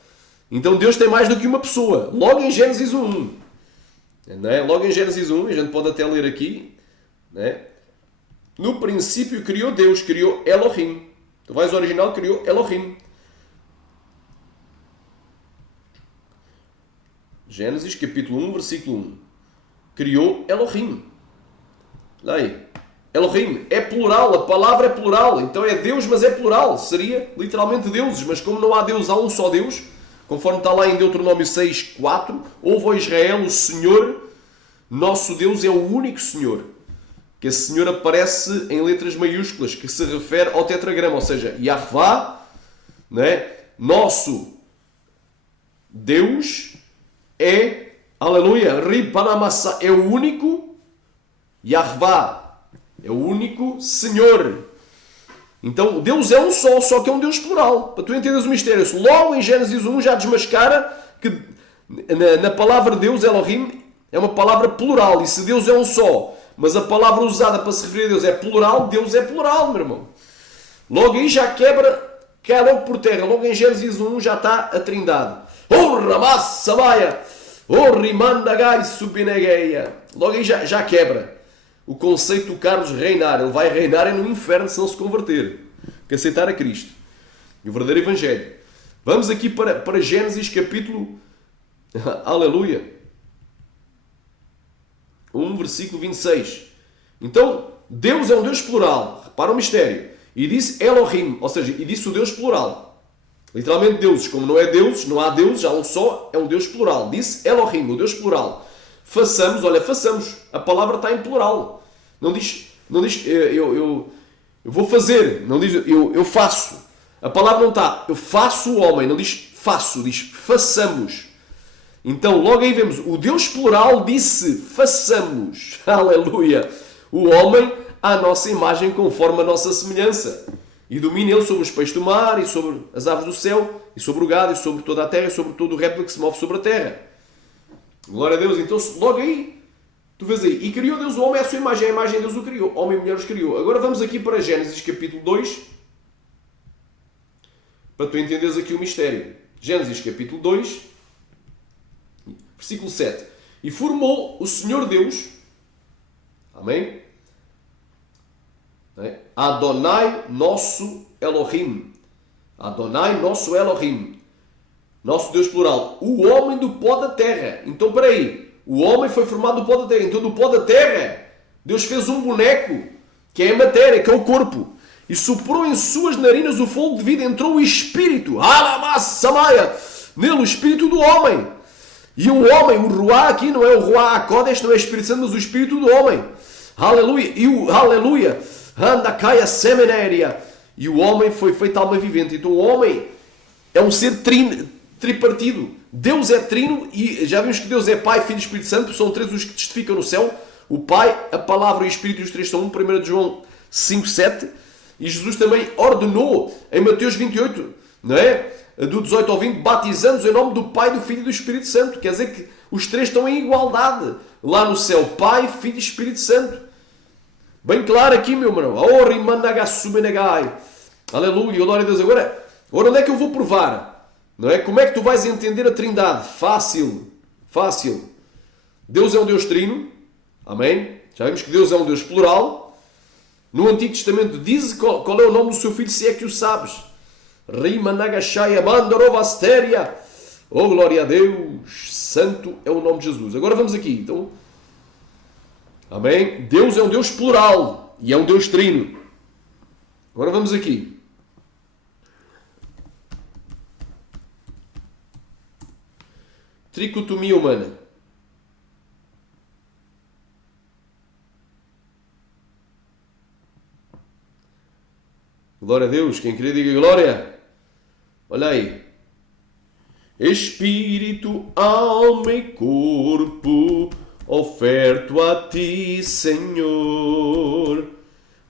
Então Deus tem mais do que uma pessoa. Logo em Gênesis 1. Não é? Logo em Gênesis 1, a gente pode até ler aqui, não é? No princípio criou Deus, criou Elohim. Tu vais ao original, criou Elohim. Gênesis capítulo 1, versículo 1. Criou Elohim. Lá aí. Elohim é plural, a palavra é plural. Então é Deus, mas é plural. Seria literalmente deuses. Mas como não há Deus, há um só Deus. Conforme está lá em Deuteronômio 6, 4. Ouve, ó Israel, o Senhor, nosso Deus, é o único Senhor. Que esse Senhor aparece em letras maiúsculas, que se refere ao tetragrama. Ou seja, Yahvá, né? Nosso Deus é, aleluia, Ripanamassa, é o único Yahvá, é o único Senhor. Então Deus é um só que é um Deus plural. Para tu entenderes o mistério, logo em Gênesis 1 já desmascara que na palavra Deus, Elohim, é uma palavra plural. E se Deus é um só, mas a palavra usada para se referir a Deus é plural, Deus é plural, meu irmão. Logo aí já cai logo por terra. Logo em Gênesis 1 já está a Trindade. Oh, Ramás, Samaia! Oh, Rimandagai, Subinegeia! Logo aí já quebra o conceito do Carlos reinar. Ele vai reinar no inferno se não se converter, que aceitar a Cristo e o verdadeiro Evangelho. Vamos aqui para Gênesis capítulo aleluia 1 versículo 26. Então Deus é um Deus plural. Repara o mistério. E disse Elohim, ou seja, e disse o Deus plural. Literalmente deuses, como não é deuses, não há deuses, há um só, é um Deus plural. Disse Elohim, o Deus plural. Façamos, olha, façamos. A palavra está em plural. Não diz eu vou fazer. Não diz eu faço. A palavra não está, eu faço o homem. Não diz faço, diz façamos. Então, logo aí vemos, o Deus plural disse façamos. Aleluia. O homem à nossa imagem conforme a nossa semelhança. E domina ele sobre os peixes do mar, e sobre as aves do céu, e sobre o gado, e sobre toda a terra, e sobre todo o réptil que se move sobre a terra. Glória a Deus. Então, logo aí, tu vês aí. E criou Deus o homem à sua imagem. A imagem de Deus o criou. Homem e mulher os criou. Agora vamos aqui para Gênesis capítulo 2. Para tu entenderes aqui o mistério. Gênesis capítulo 2. Versículo 7. E formou o Senhor Deus. Amém? Adonai nosso Elohim. Adonai nosso Elohim. Nosso Deus plural. O homem do pó da terra. Então, espera aí. O homem foi formado do pó da terra. Então, do pó da terra, Deus fez um boneco, que é a matéria, que é o corpo. E soprou em suas narinas o fogo de vida. Entrou o espírito. Samaya. Nele, o espírito do homem. E o homem, o Ruá aqui, não é o Ruá HaKodesh, não é o Espírito Santo, mas o espírito do homem. Aleluia. E o aleluia. Handakaya semenéria. E o homem foi feito alma vivente. Então, o homem é um ser tripartido. Deus é trino e já vimos que Deus é Pai, Filho e Espírito Santo. São três os que testificam no céu. O Pai, a Palavra e o Espírito, e os três são um. 1 João 5:7. E Jesus também ordenou em Mateus 28, não é? Do 18 ao 20, batizando-os em nome do Pai, do Filho e do Espírito Santo. Quer dizer que os três estão em igualdade lá no céu. Pai, Filho e Espírito Santo. Bem claro aqui, meu irmão. Aleluia, glória a Deus. Agora, onde é que eu vou provar? Não é? Como é que tu vais entender a Trindade? Fácil. Fácil. Deus é um Deus trino. Amém? Já vimos que Deus é um Deus plural. No Antigo Testamento diz qual é o nome do seu filho, se é que o sabes. Rimanagashaya Mandorovasteria. Oh, glória a Deus. Santo é o nome de Jesus. Agora vamos aqui. Então, amém? Deus é um Deus plural e é um Deus trino. Agora vamos aqui. Tricotomia humana. Glória a Deus. Quem queria diga glória. Olha aí. Espírito, alma e corpo oferto a ti, Senhor,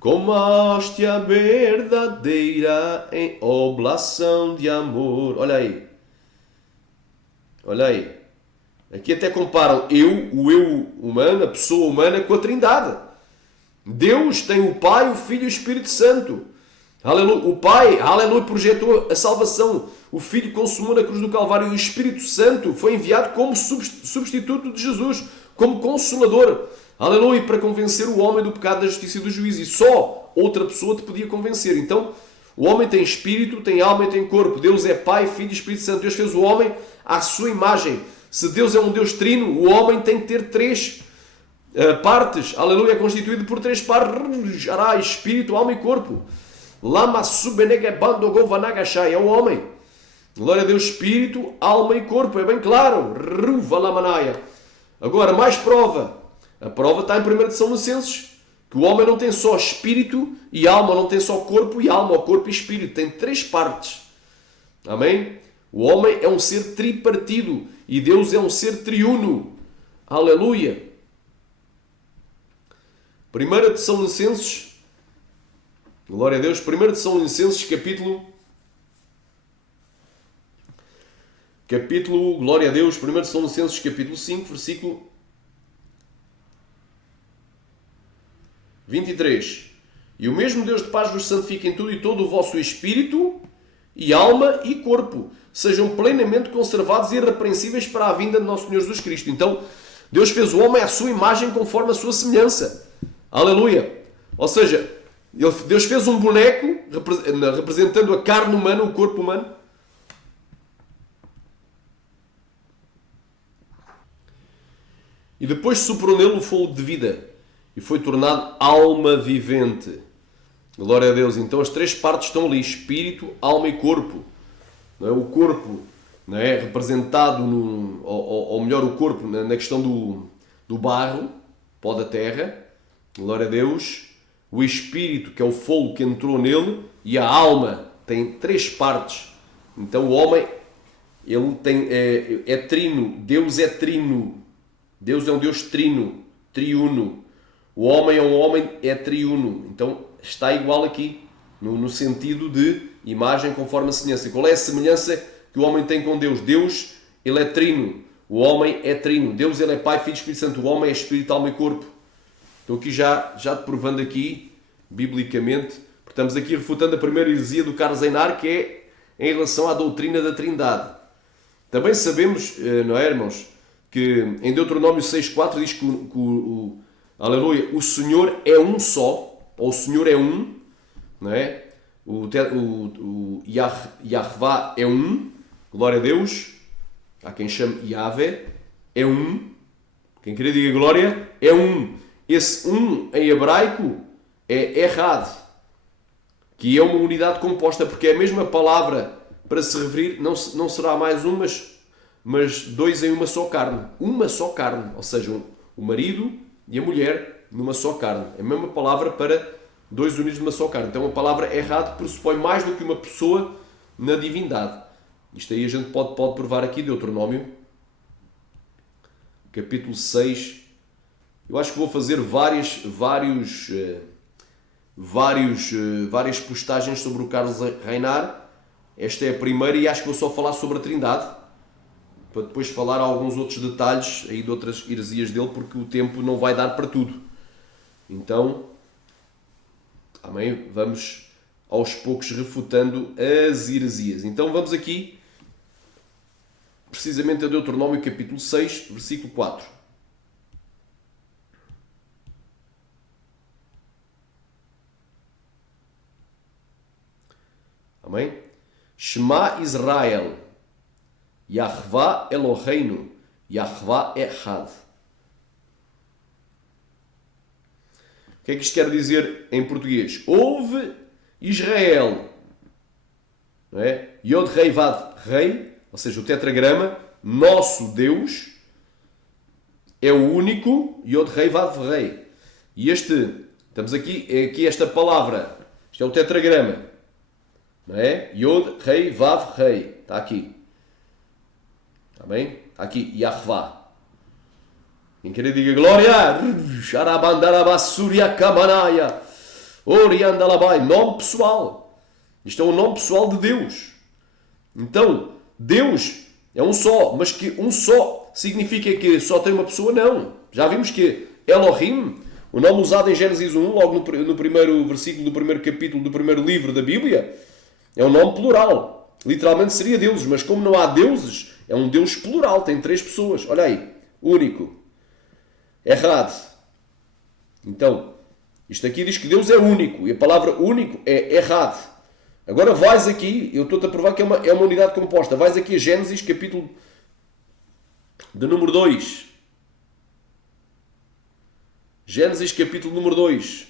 como hóstia verdadeira em oblação de amor. Olha aí. Olha aí. Aqui até comparam o eu humano, a pessoa humana, com a Trindade. Deus tem o Pai, o Filho e o Espírito Santo. Aleluia. O Pai, aleluia, projetou a salvação. O Filho consumou na cruz do Calvário e o Espírito Santo foi enviado como substituto de Jesus, como consolador. Aleluia, para convencer o homem do pecado, da justiça e do juízo. E só outra pessoa te podia convencer. Então, o homem tem espírito, tem alma e tem corpo. Deus é Pai, Filho e Espírito Santo. Deus fez o homem à sua imagem. Se Deus é um Deus trino, o homem tem que ter três partes. Aleluia, é constituído por três partes. Espírito, alma e corpo. Lama subenegebandogovanagashai. É o homem. Glória a Deus, espírito, alma e corpo. É bem claro. Ruva lamanaya. Agora, mais prova. A prova está em 1 Tessalonicenses. Que o homem não tem só espírito e alma. Não tem só corpo e alma. Ou corpo e espírito. Tem três partes. Amém? O homem é um ser tripartido. E Deus é um ser triuno. Aleluia. 1 Tessalonicenses. Glória a Deus. 1 Tessalonicenses capítulo, glória a Deus, 1 Tessalonicenses capítulo 5, versículo 23. E o mesmo Deus de paz vos santifique em tudo e todo o vosso espírito e alma e corpo sejam plenamente conservados e irrepreensíveis para a vinda de nosso Senhor Jesus Cristo. Então, Deus fez o homem à sua imagem conforme a sua semelhança. Aleluia. Ou seja, Deus fez um boneco representando a carne humana, o corpo humano. E depois soprou nele o fogo de vida e foi tornado alma vivente. Glória a Deus. Então as três partes estão ali: espírito, alma e corpo. Não é? O corpo, não é? Representado, ou melhor, o corpo na questão do barro, pó da terra. Glória a Deus. O espírito, que é o fogo que entrou nele, e a alma tem três partes. Então o homem ele é trino. Deus é trino. Deus é um Deus trino, triuno. O homem é triuno. Então está igual aqui. no sentido de imagem conforme a semelhança. Qual é a semelhança que o homem tem com Deus? Deus, ele é trino. O homem é trino. Deus, ele é Pai, Filho e Espírito Santo. O homem é espírito, alma e corpo. Estou aqui já te provando aqui, biblicamente. Estamos aqui refutando a primeira heresia do Carlos Einar, que é em relação à doutrina da Trindade. Também sabemos, não é, irmãos, que em Deuteronômio 6.4 diz que aleluia, o Senhor é um só, ou o Senhor é um, não é? O Yahvá é um, glória a Deus. Há quem chame Yahvé, é um. Quem queria diga glória, é um. Esse um em hebraico é errado, que é uma unidade composta, porque é a mesma palavra para se referir, não será mais um, mas dois em uma só carne. Uma só carne, ou seja, o marido e a mulher numa só carne. É a mesma palavra para dois unidos numa só carne. Então a palavra errado pressupõe mais do que uma pessoa na divindade. Isto aí a gente pode provar aqui, Deuteronômio, capítulo 6. Eu acho que vou fazer várias postagens sobre o Carlos Reinar. Esta é a primeira e acho que vou só falar sobre a Trindade, para depois falar alguns outros detalhes aí de outras heresias dele, porque o tempo não vai dar para tudo. Então, amém, vamos aos poucos refutando as heresias. Então vamos aqui, precisamente a Deuteronômio capítulo 6, versículo 4. Amém? Shema Israel, Yahvá Eloheinu, Yahvá Echad. O que é que isto quer dizer em português? Ouve Israel, não é? Yod Rei Vad Rei, ou seja, o tetragrama, nosso Deus, é o único, Yod Rei Vad Rei. E estamos aqui esta palavra, isto é o tetragrama. Não é? Yod, Rei, Vav, Rei. Está aqui. Está bem? Está aqui. Yahvá. Quem quer diga glória. Nome pessoal. Isto é o nome pessoal de Deus. Então, Deus é um só. Mas que um só significa que só tem uma pessoa? Não. Já vimos que Elohim, o nome usado em Gênesis 1, logo no primeiro versículo do primeiro capítulo do primeiro livro da Bíblia, é um nome plural. Literalmente seria deuses, mas como não há deuses, é um Deus plural, tem 3 pessoas. Olha aí, único. Errado. Então, isto aqui diz que Deus é único, e a palavra único é errado. Agora vais aqui, eu estou-te a provar que é uma unidade composta, vais aqui a Gênesis, capítulo de número 2. Gênesis, capítulo número 2.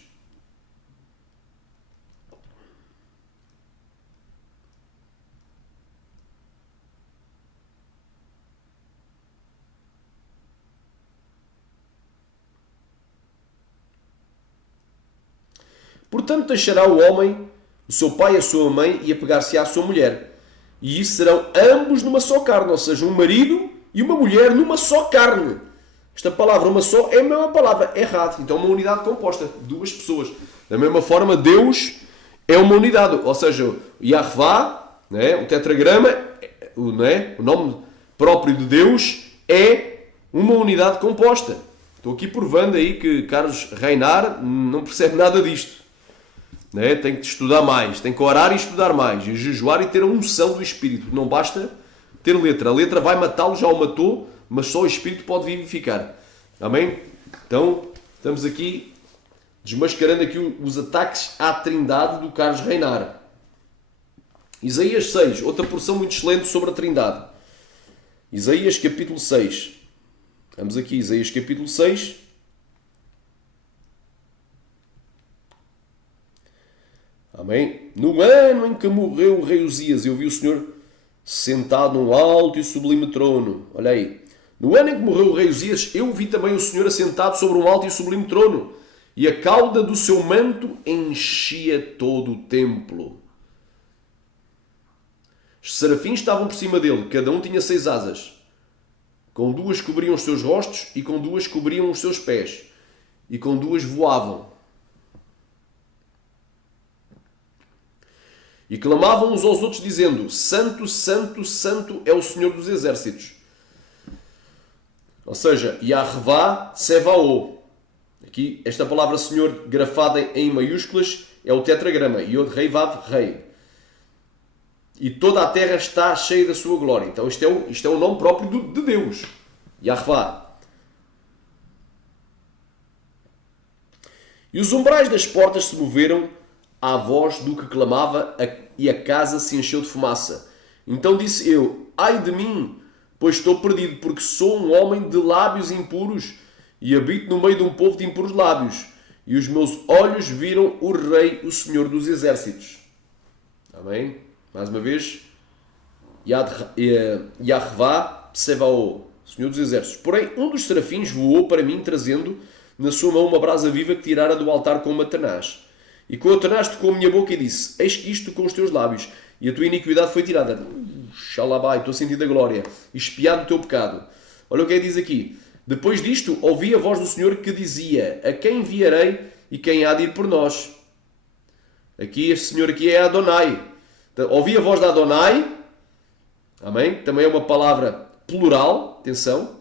Portanto, deixará o homem, o seu pai e a sua mãe, e apegar-se à sua mulher. E isso serão ambos numa só carne, ou seja, um marido e uma mulher numa só carne. Esta palavra, uma só, é a mesma palavra, errado. Então, uma unidade composta, 2 pessoas. Da mesma forma, Deus é uma unidade, ou seja, Yahvá, né, o tetragrama, né, o nome próprio de Deus, é uma unidade composta. Estou aqui provando aí que Carlos Reinar não percebe nada disto. Né? Tem que estudar mais, tem que orar e estudar mais, e jejuar e ter a unção do Espírito. Não basta ter letra. A letra vai matá-lo, já o matou, mas só o Espírito pode vivificar. Amém? Então, estamos aqui desmascarando aqui os ataques à Trindade do Carlos Reinar. Isaías 6, outra porção muito excelente sobre a Trindade. Isaías capítulo 6. Vamos aqui, Isaías capítulo 6. Amém? No ano em que morreu o rei Uzias, eu vi o Senhor sentado num alto e sublime trono. Olha aí. No ano em que morreu o rei Uzias, eu vi também o Senhor assentado sobre um alto e sublime trono. E a cauda do seu manto enchia todo o templo. Os serafins estavam por cima dele, cada um tinha 6 asas. Com 2 cobriam os seus rostos, e com 2 cobriam os seus pés, e com 2 voavam. E clamavam uns aos outros, dizendo: Santo, Santo, Santo é o Senhor dos Exércitos. Ou seja, Yahová Tsevaô. Aqui, esta palavra Senhor, grafada em maiúsculas, é o tetragrama. Yod Rei Vav Rei. E toda a terra está cheia da sua glória. Então isto é o nome próprio de Deus. Yahová. E os umbrais das portas se moveram à voz do que clamava, e a casa se encheu de fumaça. Então disse eu: ai de mim, pois estou perdido, porque sou um homem de lábios impuros e habito no meio de um povo de impuros lábios. E os meus olhos viram o Rei, o Senhor dos Exércitos. Amém? Mais uma vez, Yahová Tsevaô, Senhor dos Exércitos. Porém, um dos serafins voou para mim, trazendo na sua mão uma brasa viva que tirara do altar com uma tenaz. E com a tenaz tocou a minha boca e disse: eis que isto com os teus lábios, e a tua iniquidade foi tirada. Xalabai, estou a sentir a glória, expiado o teu pecado. Olha o que é que diz aqui. Depois disto, ouvi a voz do Senhor que dizia: a quem enviarei e quem há de ir por nós? Aqui, este Senhor aqui é Adonai. Então, ouvi a voz de Adonai. Amém? Também é uma palavra plural. Atenção.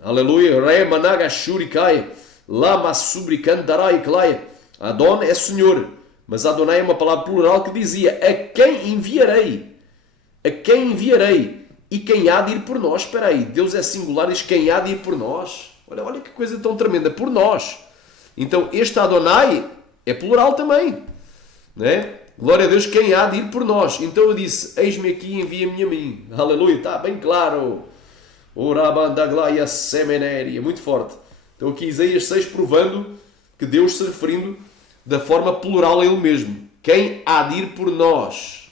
Aleluia. Re managa shurikai. Lama subrikandarai klai. Adon é Senhor. Mas Adonai é uma palavra plural que dizia: a quem enviarei? A quem enviarei? E quem há de ir por nós? Espera aí, Deus é singular, diz quem há de ir por nós. Olha que coisa tão tremenda, por nós. Então este Adonai é plural também, né? Glória a Deus, quem há de ir por nós. Então eu disse: eis-me aqui, envia-me a mim. Aleluia, está bem claro. Orabandaglaia semenéria, muito forte. Então aqui Isaías 6 provando que Deus se referindo da forma plural a Ele mesmo. Quem há de ir por nós?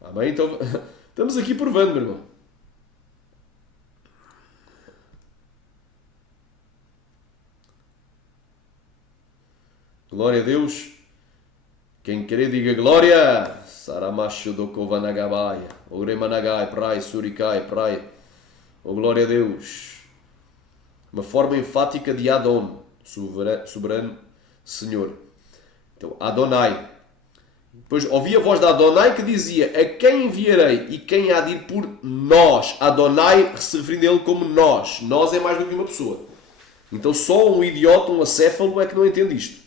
Amém? Então estamos aqui provando, meu irmão. Glória a Deus. Quem querer diga glória. Saramacho do Kovanagabaia. Oremanagai, Prai, Surikai, Prai. Oh, glória a Deus. Uma forma enfática de Adon, soberano Senhor. Então, Adonai. Depois ouvi a voz de Adonai que dizia: a quem enviarei e quem há de ir por nós? Adonai se referindo a ele como nós. Nós é mais do que uma pessoa. Então só um idiota, um acéfalo é que não entende isto.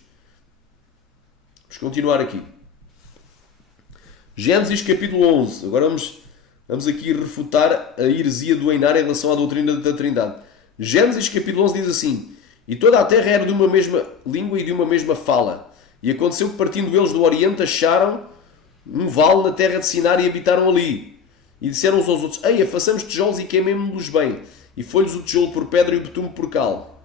Vamos continuar aqui. Gênesis capítulo 11. Agora vamos aqui refutar a heresia do Einar em relação à doutrina da Trindade. Gênesis capítulo 11 diz assim: e toda a terra era de uma mesma língua e de uma mesma fala. E aconteceu que, partindo eles do Oriente, acharam um vale na terra de Sinar e habitaram ali. E disseram uns aos outros: eia, façamos tijolos e queimemo-los bem. E foi-lhes o tijolo por pedra e o betume por cal.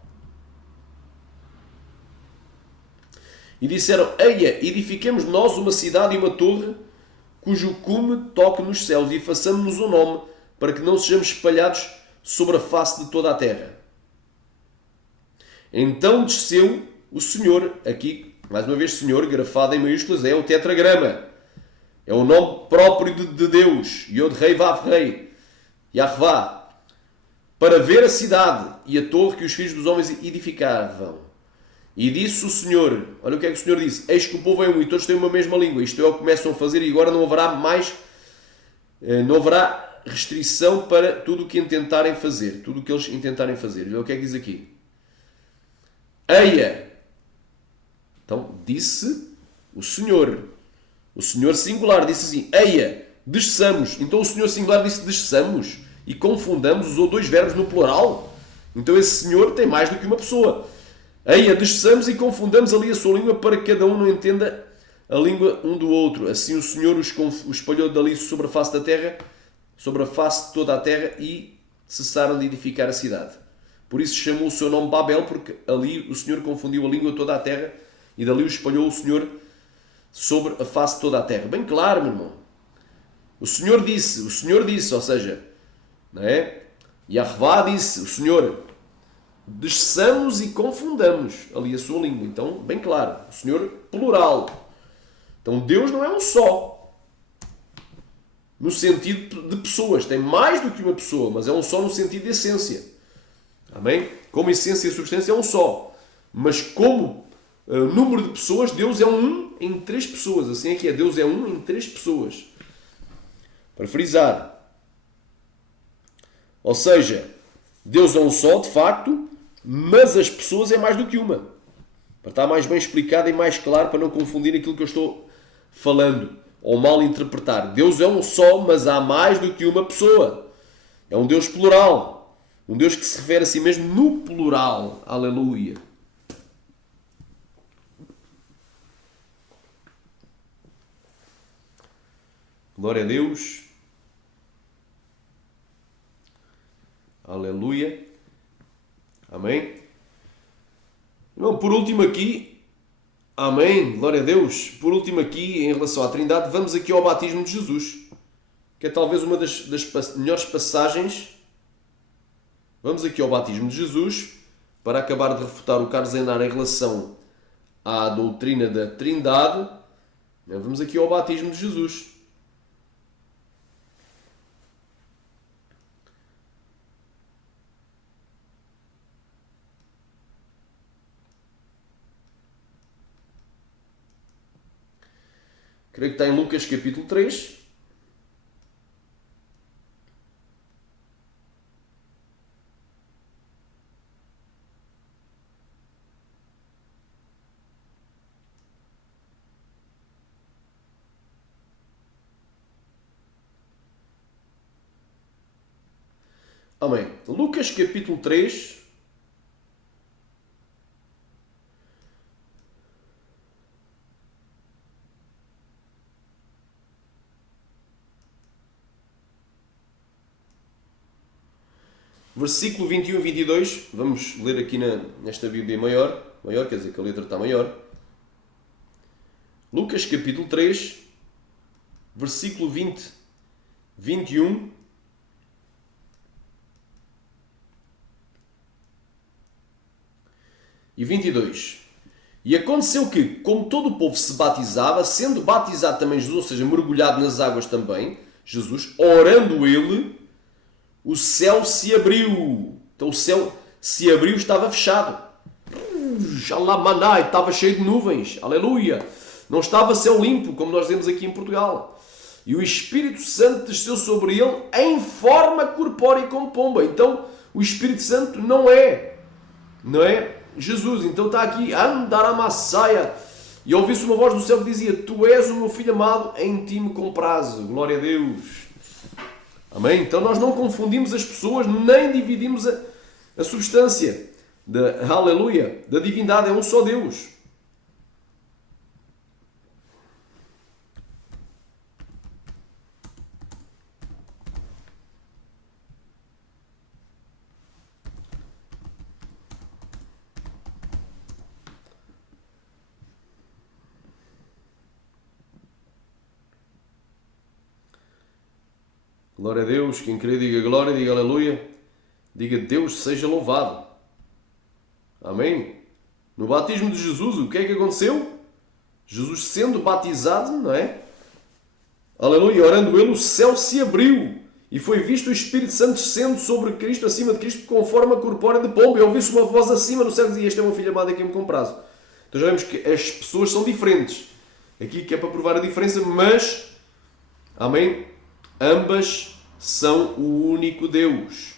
E disseram: eia, edifiquemos nós uma cidade e uma torre, cujo cume toque nos céus, e façamos-nos um nome, para que não sejamos espalhados sobre a face de toda a terra. Então desceu o Senhor, aqui, mais uma vez Senhor, grafado em maiúsculas, é o tetragrama. É o nome próprio de Deus, Yod Rei Vav Rei, Yahová, para ver a cidade e a torre que os filhos dos homens edificavam. E disse o Senhor, olha o que é que o Senhor disse: eis que o povo é um e todos têm uma mesma língua. Isto é o que começam a fazer, e agora não haverá mais, não haverá restrição para tudo o que intentarem fazer, tudo o que eles intentarem fazer. Olha o que é que diz aqui: eia. Então disse o Senhor singular disse assim: eia, desçamos. Então o Senhor singular disse: desçamos, e confundamos, usou dois verbos no plural. Então esse Senhor tem mais do que uma pessoa. Eia, desçamos e confundamos ali a sua língua, para que cada um não entenda a língua um do outro. Assim o Senhor os espalhou dali sobre a face da terra, sobre a face de toda a terra, e cessaram de edificar a cidade. Por isso chamou o seu nome Babel, porque ali o Senhor confundiu a língua de toda a terra, e dali o espalhou o Senhor sobre a face de toda a terra. Bem claro, meu irmão. O Senhor disse, ou seja, não é? Yahová disse, o Senhor: desçamos e confundamos ali a sua língua. Então, bem claro, o Senhor plural. Então Deus não é um só, no sentido de pessoas. Tem mais do que uma pessoa, mas é um só no sentido de essência. Amém? Como essência e substância é um só. Mas como número de pessoas, Deus é um um em três pessoas. Assim é que é. Deus é um em três pessoas. Para frisar. Ou seja, Deus é um só, de facto, mas as pessoas é mais do que uma. Para estar mais bem explicado e mais claro, para não confundir aquilo que eu estou falando ou mal interpretar. Deus é um só, mas há mais do que uma pessoa. É um Deus plural. Um Deus que se refere a si mesmo no plural. Aleluia. Glória a Deus. Aleluia. Amém. Não, por último aqui, amém, glória a Deus. Por último aqui, em relação à Trindade, vamos aqui ao batismo de Jesus, que é talvez uma das melhores passagens. Vamos aqui ao batismo de Jesus, para acabar de refutar o Carlos Enar em relação à doutrina da Trindade. Vamos aqui ao batismo de Jesus. Creio que está em Lucas capítulo 3. Amém. Lucas capítulo 3. Versículo 21 e 22, vamos ler aqui nesta Bíblia maior, quer dizer que a letra está maior. Lucas capítulo 3, versículo 20, 21 e 22. E aconteceu que, como todo o povo se batizava, sendo batizado também Jesus, ou seja, mergulhado nas águas também, Jesus, orando ele, o céu se abriu. Então o céu se abriu, estava fechado. Xalamanai, estava cheio de nuvens. Aleluia. Não estava céu limpo, como nós dizemos aqui em Portugal. E o Espírito Santo desceu sobre ele em forma corpórea como pomba. Então o Espírito Santo não é Jesus. Então está aqui, Andaramasaia. E ouviu-se uma voz do céu que dizia: Tu és o meu filho amado, em ti me comprazo. Glória a Deus. Amém? Então nós não confundimos as pessoas, nem dividimos a substância aleluia, da divindade. É um só Deus. Glória a Deus. Quem crê diga glória, diga aleluia. Diga Deus seja louvado. Amém? No batismo de Jesus, o que é que aconteceu? Jesus sendo batizado, não é? Aleluia. Orando ele, o céu se abriu. E foi visto o Espírito Santo descendo sobre Cristo, acima de Cristo, conforme a corpórea de pomba. E ouviu-se uma voz acima no céu que dizia: Este é o meu filho amado, a quem me comprazo. Então já vemos que as pessoas são diferentes. Aqui que é para provar a diferença, mas, amém, ambas são o único Deus.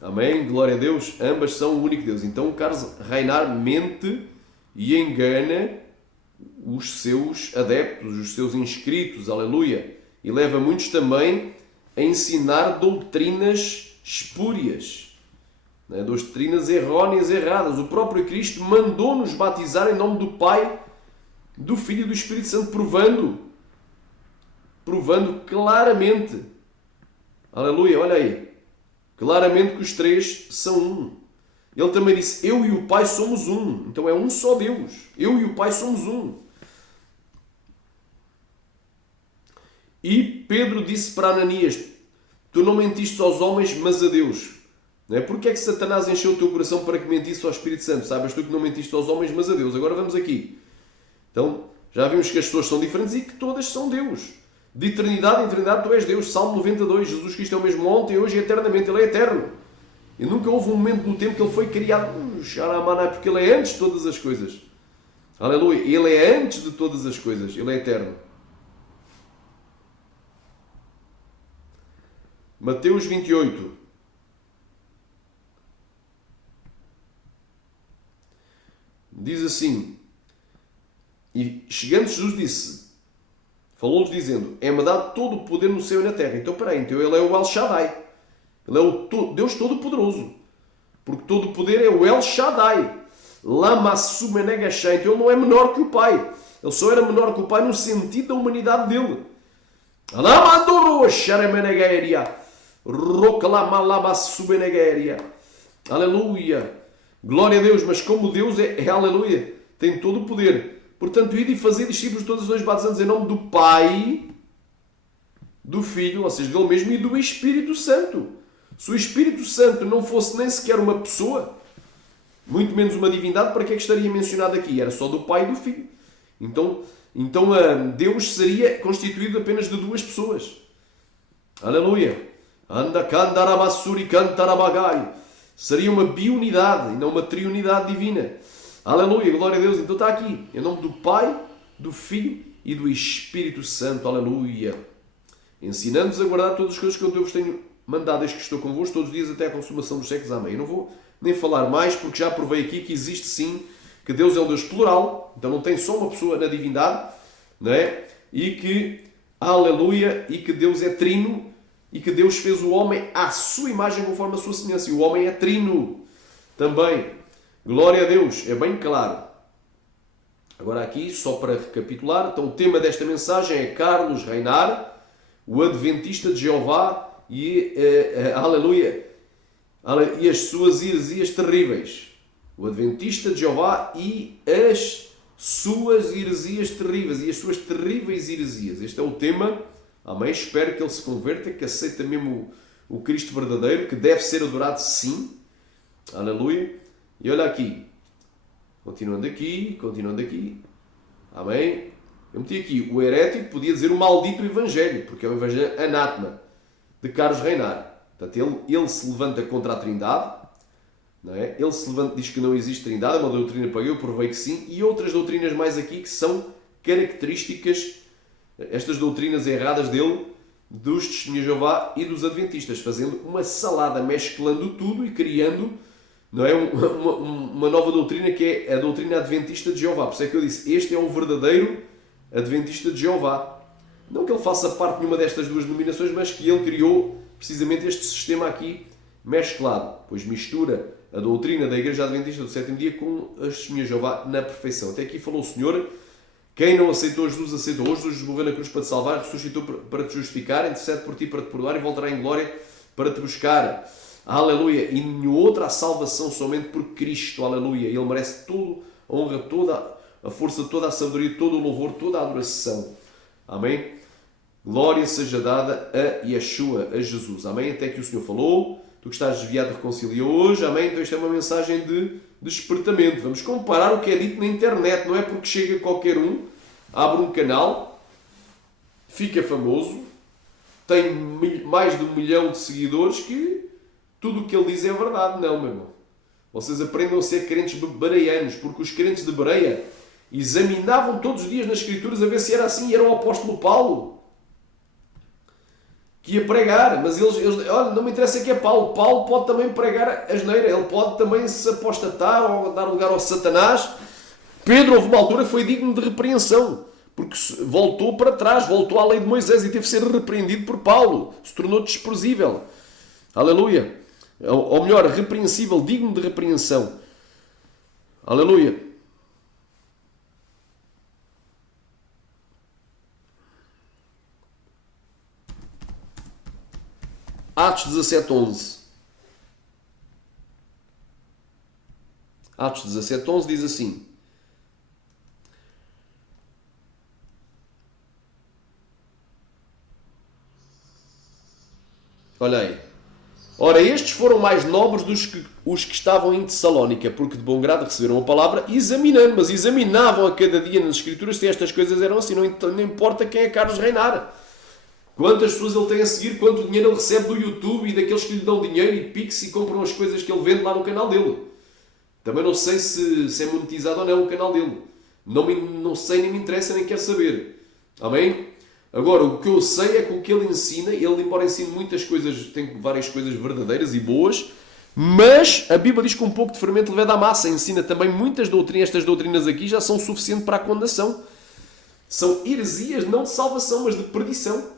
Amém? Glória a Deus. Ambas são o único Deus. Então o Carlos Reinar mente e engana os seus adeptos, os seus inscritos. Aleluia. E leva muitos também a ensinar doutrinas espúrias. Doutrinas erróneas, erradas. O próprio Cristo mandou-nos batizar em nome do Pai, do Filho e do Espírito Santo, provando claramente, aleluia, olha aí, claramente que os três são um. Ele também disse: Eu e o Pai somos um. Então é um só Deus. Eu e o Pai somos um. E Pedro disse para Ananias: Tu não mentiste aos homens, mas a Deus. Não é? Porque é que Satanás encheu o teu coração para que mentisse ao Espírito Santo? Sabes tu que não mentiste aos homens, mas a Deus. Agora vamos aqui. Então, já vimos que as pessoas são diferentes e que todas são Deus. De eternidade em eternidade tu és Deus. Salmo 92. Jesus Cristo é o mesmo ontem, hoje e eternamente. Ele é eterno. E nunca houve um momento no tempo que ele foi criado. Porque ele é antes de todas as coisas. Aleluia. Ele é antes de todas as coisas. Ele é eterno. Mateus 28. Diz assim: e chegando Jesus disse, falou-lhes dizendo, é-me dado todo o poder no céu e na terra. Então, peraí, então ele é o El Shaddai. Ele é o Deus Todo-Poderoso. Porque todo o poder é o El Shaddai. Lama Sumenegashai. Então ele não é menor que o Pai. Ele só era menor que o Pai no sentido da humanidade dele. Aleluia. Glória a Deus. Mas como Deus é aleluia, tem todo o poder. Portanto, ide e fazer discípulos de todas as dois batizantes em nome do Pai, do Filho, ou seja, dele mesmo, e do Espírito Santo. Se o Espírito Santo não fosse nem sequer uma pessoa, muito menos uma divindade, para que é que estaria mencionado aqui? Era só do Pai e do Filho. Então Deus seria constituído apenas de duas pessoas. Aleluia. Anda candaramassuri cantarabagai. Seria uma biunidade e não uma triunidade divina. Aleluia, glória a Deus. Então está aqui, em nome do Pai, do Filho e do Espírito Santo. Aleluia. Ensinando-vos a guardar todas as coisas que eu vos tenho mandado, desde que estou convosco todos os dias até a consumação dos séculos. Amém. Eu não vou nem falar mais, porque já provei aqui que existe sim, que Deus é um Deus plural, então não tem só uma pessoa na divindade, não é? E que, aleluia, e que Deus é trino, e que Deus fez o homem à sua imagem conforme a sua semelhança. E o homem é trino também. Glória a Deus, é bem claro. Agora aqui, só para recapitular, então o tema desta mensagem é Carlos Reinar, o Adventista de Jeová, e aleluia, e as suas heresias terríveis. O Adventista de Jeová e as suas heresias terríveis, e as suas terríveis heresias. Este é o tema. Amém? Espero que ele se converta, que aceita mesmo o Cristo verdadeiro, que deve ser adorado sim. Aleluia. E olha aqui. Continuando aqui. Amém? Eu meti aqui, o herético podia dizer o maldito evangelho, porque é o evangelho anátema de Carlos Reinar. Portanto, ele se levanta contra a Trindade, não é? Ele se levanta, diz que não existe Trindade, é uma doutrina pagã, eu provei que sim, e outras doutrinas mais aqui que são características, estas doutrinas erradas dele, dos Testemunhas de Jeová e dos Adventistas, fazendo uma salada, mesclando tudo e criando, não é, uma nova doutrina que é a doutrina Adventista de Jeová. Por isso é que eu disse, este é o verdadeiro Adventista de Jeová. Não que ele faça parte de nenhuma destas duas denominações, mas que ele criou precisamente este sistema aqui mesclado, pois mistura a doutrina da Igreja Adventista do Sétimo Dia com as Testemunhas de Jeová na perfeição. Até aqui falou o Senhor, quem não aceitou Jesus aceitou. Hoje Jesus morreu na cruz para te salvar, ressuscitou para te justificar, intercede por ti para te perdoar e voltará em glória para te buscar. Aleluia! E nenhuma outra salvação somente por Cristo. Aleluia! Ele merece toda a honra, toda a força, toda a sabedoria, todo o louvor, toda a adoração. Amém? Glória seja dada a Yeshua, a Jesus. Amém? Até que o Senhor falou. Tu que estás desviado reconcilia hoje. Amém? Então isto é uma mensagem de despertamento. Vamos comparar o que é dito na internet. Não é porque chega qualquer um, abre um canal, fica famoso, tem mais de 1 milhão de seguidores, que tudo o que ele diz é verdade. Não, meu irmão. Vocês aprendam a ser crentes bereianos, porque os crentes de Bereia examinavam todos os dias nas Escrituras a ver se era assim, e era o apóstolo Paulo que ia pregar, mas eles olha, não me interessa que é Paulo pode também pregar asneira, ele pode também se apostatar ou dar lugar ao Satanás. Pedro, houve uma altura, foi digno de repreensão, porque voltou para trás, voltou à lei de Moisés e teve de ser repreendido por Paulo, se tornou desprezível. Aleluia. Ou melhor, repreensível, digno de repreensão. Aleluia. Atos 17:11. Atos 17:11 diz assim: olha aí. Ora, estes foram mais nobres dos que os que estavam em Tessalónica, porque de bom grado receberam a palavra, examinando, mas examinavam a cada dia nas Escrituras se estas coisas eram assim. Não importa quem é Carlos Reinar, quantas pessoas ele tem a seguir, quanto dinheiro ele recebe do YouTube e daqueles que lhe dão dinheiro e Pix e compram as coisas que ele vende lá no canal dele. Também não sei se é monetizado ou não o canal dele. Não sei, nem me interessa, nem quero saber. Amém? Agora, o que eu sei é que o que ele ensina, ele embora ensine muitas coisas, tem várias coisas verdadeiras e boas, mas a Bíblia diz que um pouco de fermento leveda à massa, ensina também muitas doutrinas. Estas doutrinas aqui já são suficientes para a condenação. São heresias não de salvação, mas de perdição.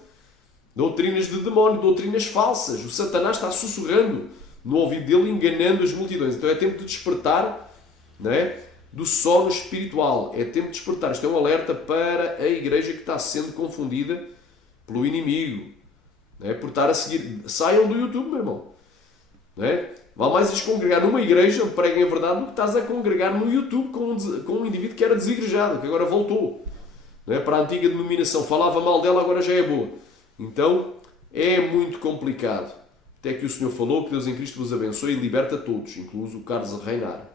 Doutrinas de demónio, doutrinas falsas. O Satanás está sussurrando no ouvido dele, enganando as multidões. Então é tempo de despertar, não é? Do sono espiritual. É tempo de despertar. Isto é um alerta para a igreja que está sendo confundida pelo inimigo. Não é? Por estar a seguir. Saiam do YouTube, meu irmão. Não é? Vale mais ires congregar numa igreja onde preguem a verdade do que estás a congregar no YouTube com um indivíduo que era desigrejado, que agora voltou. Não é? Para a antiga denominação. Falava mal dela, agora já é boa. Então, é muito complicado. Até que o Senhor falou que Deus em Cristo vos abençoe e liberta todos, incluso o Carlos a reinar.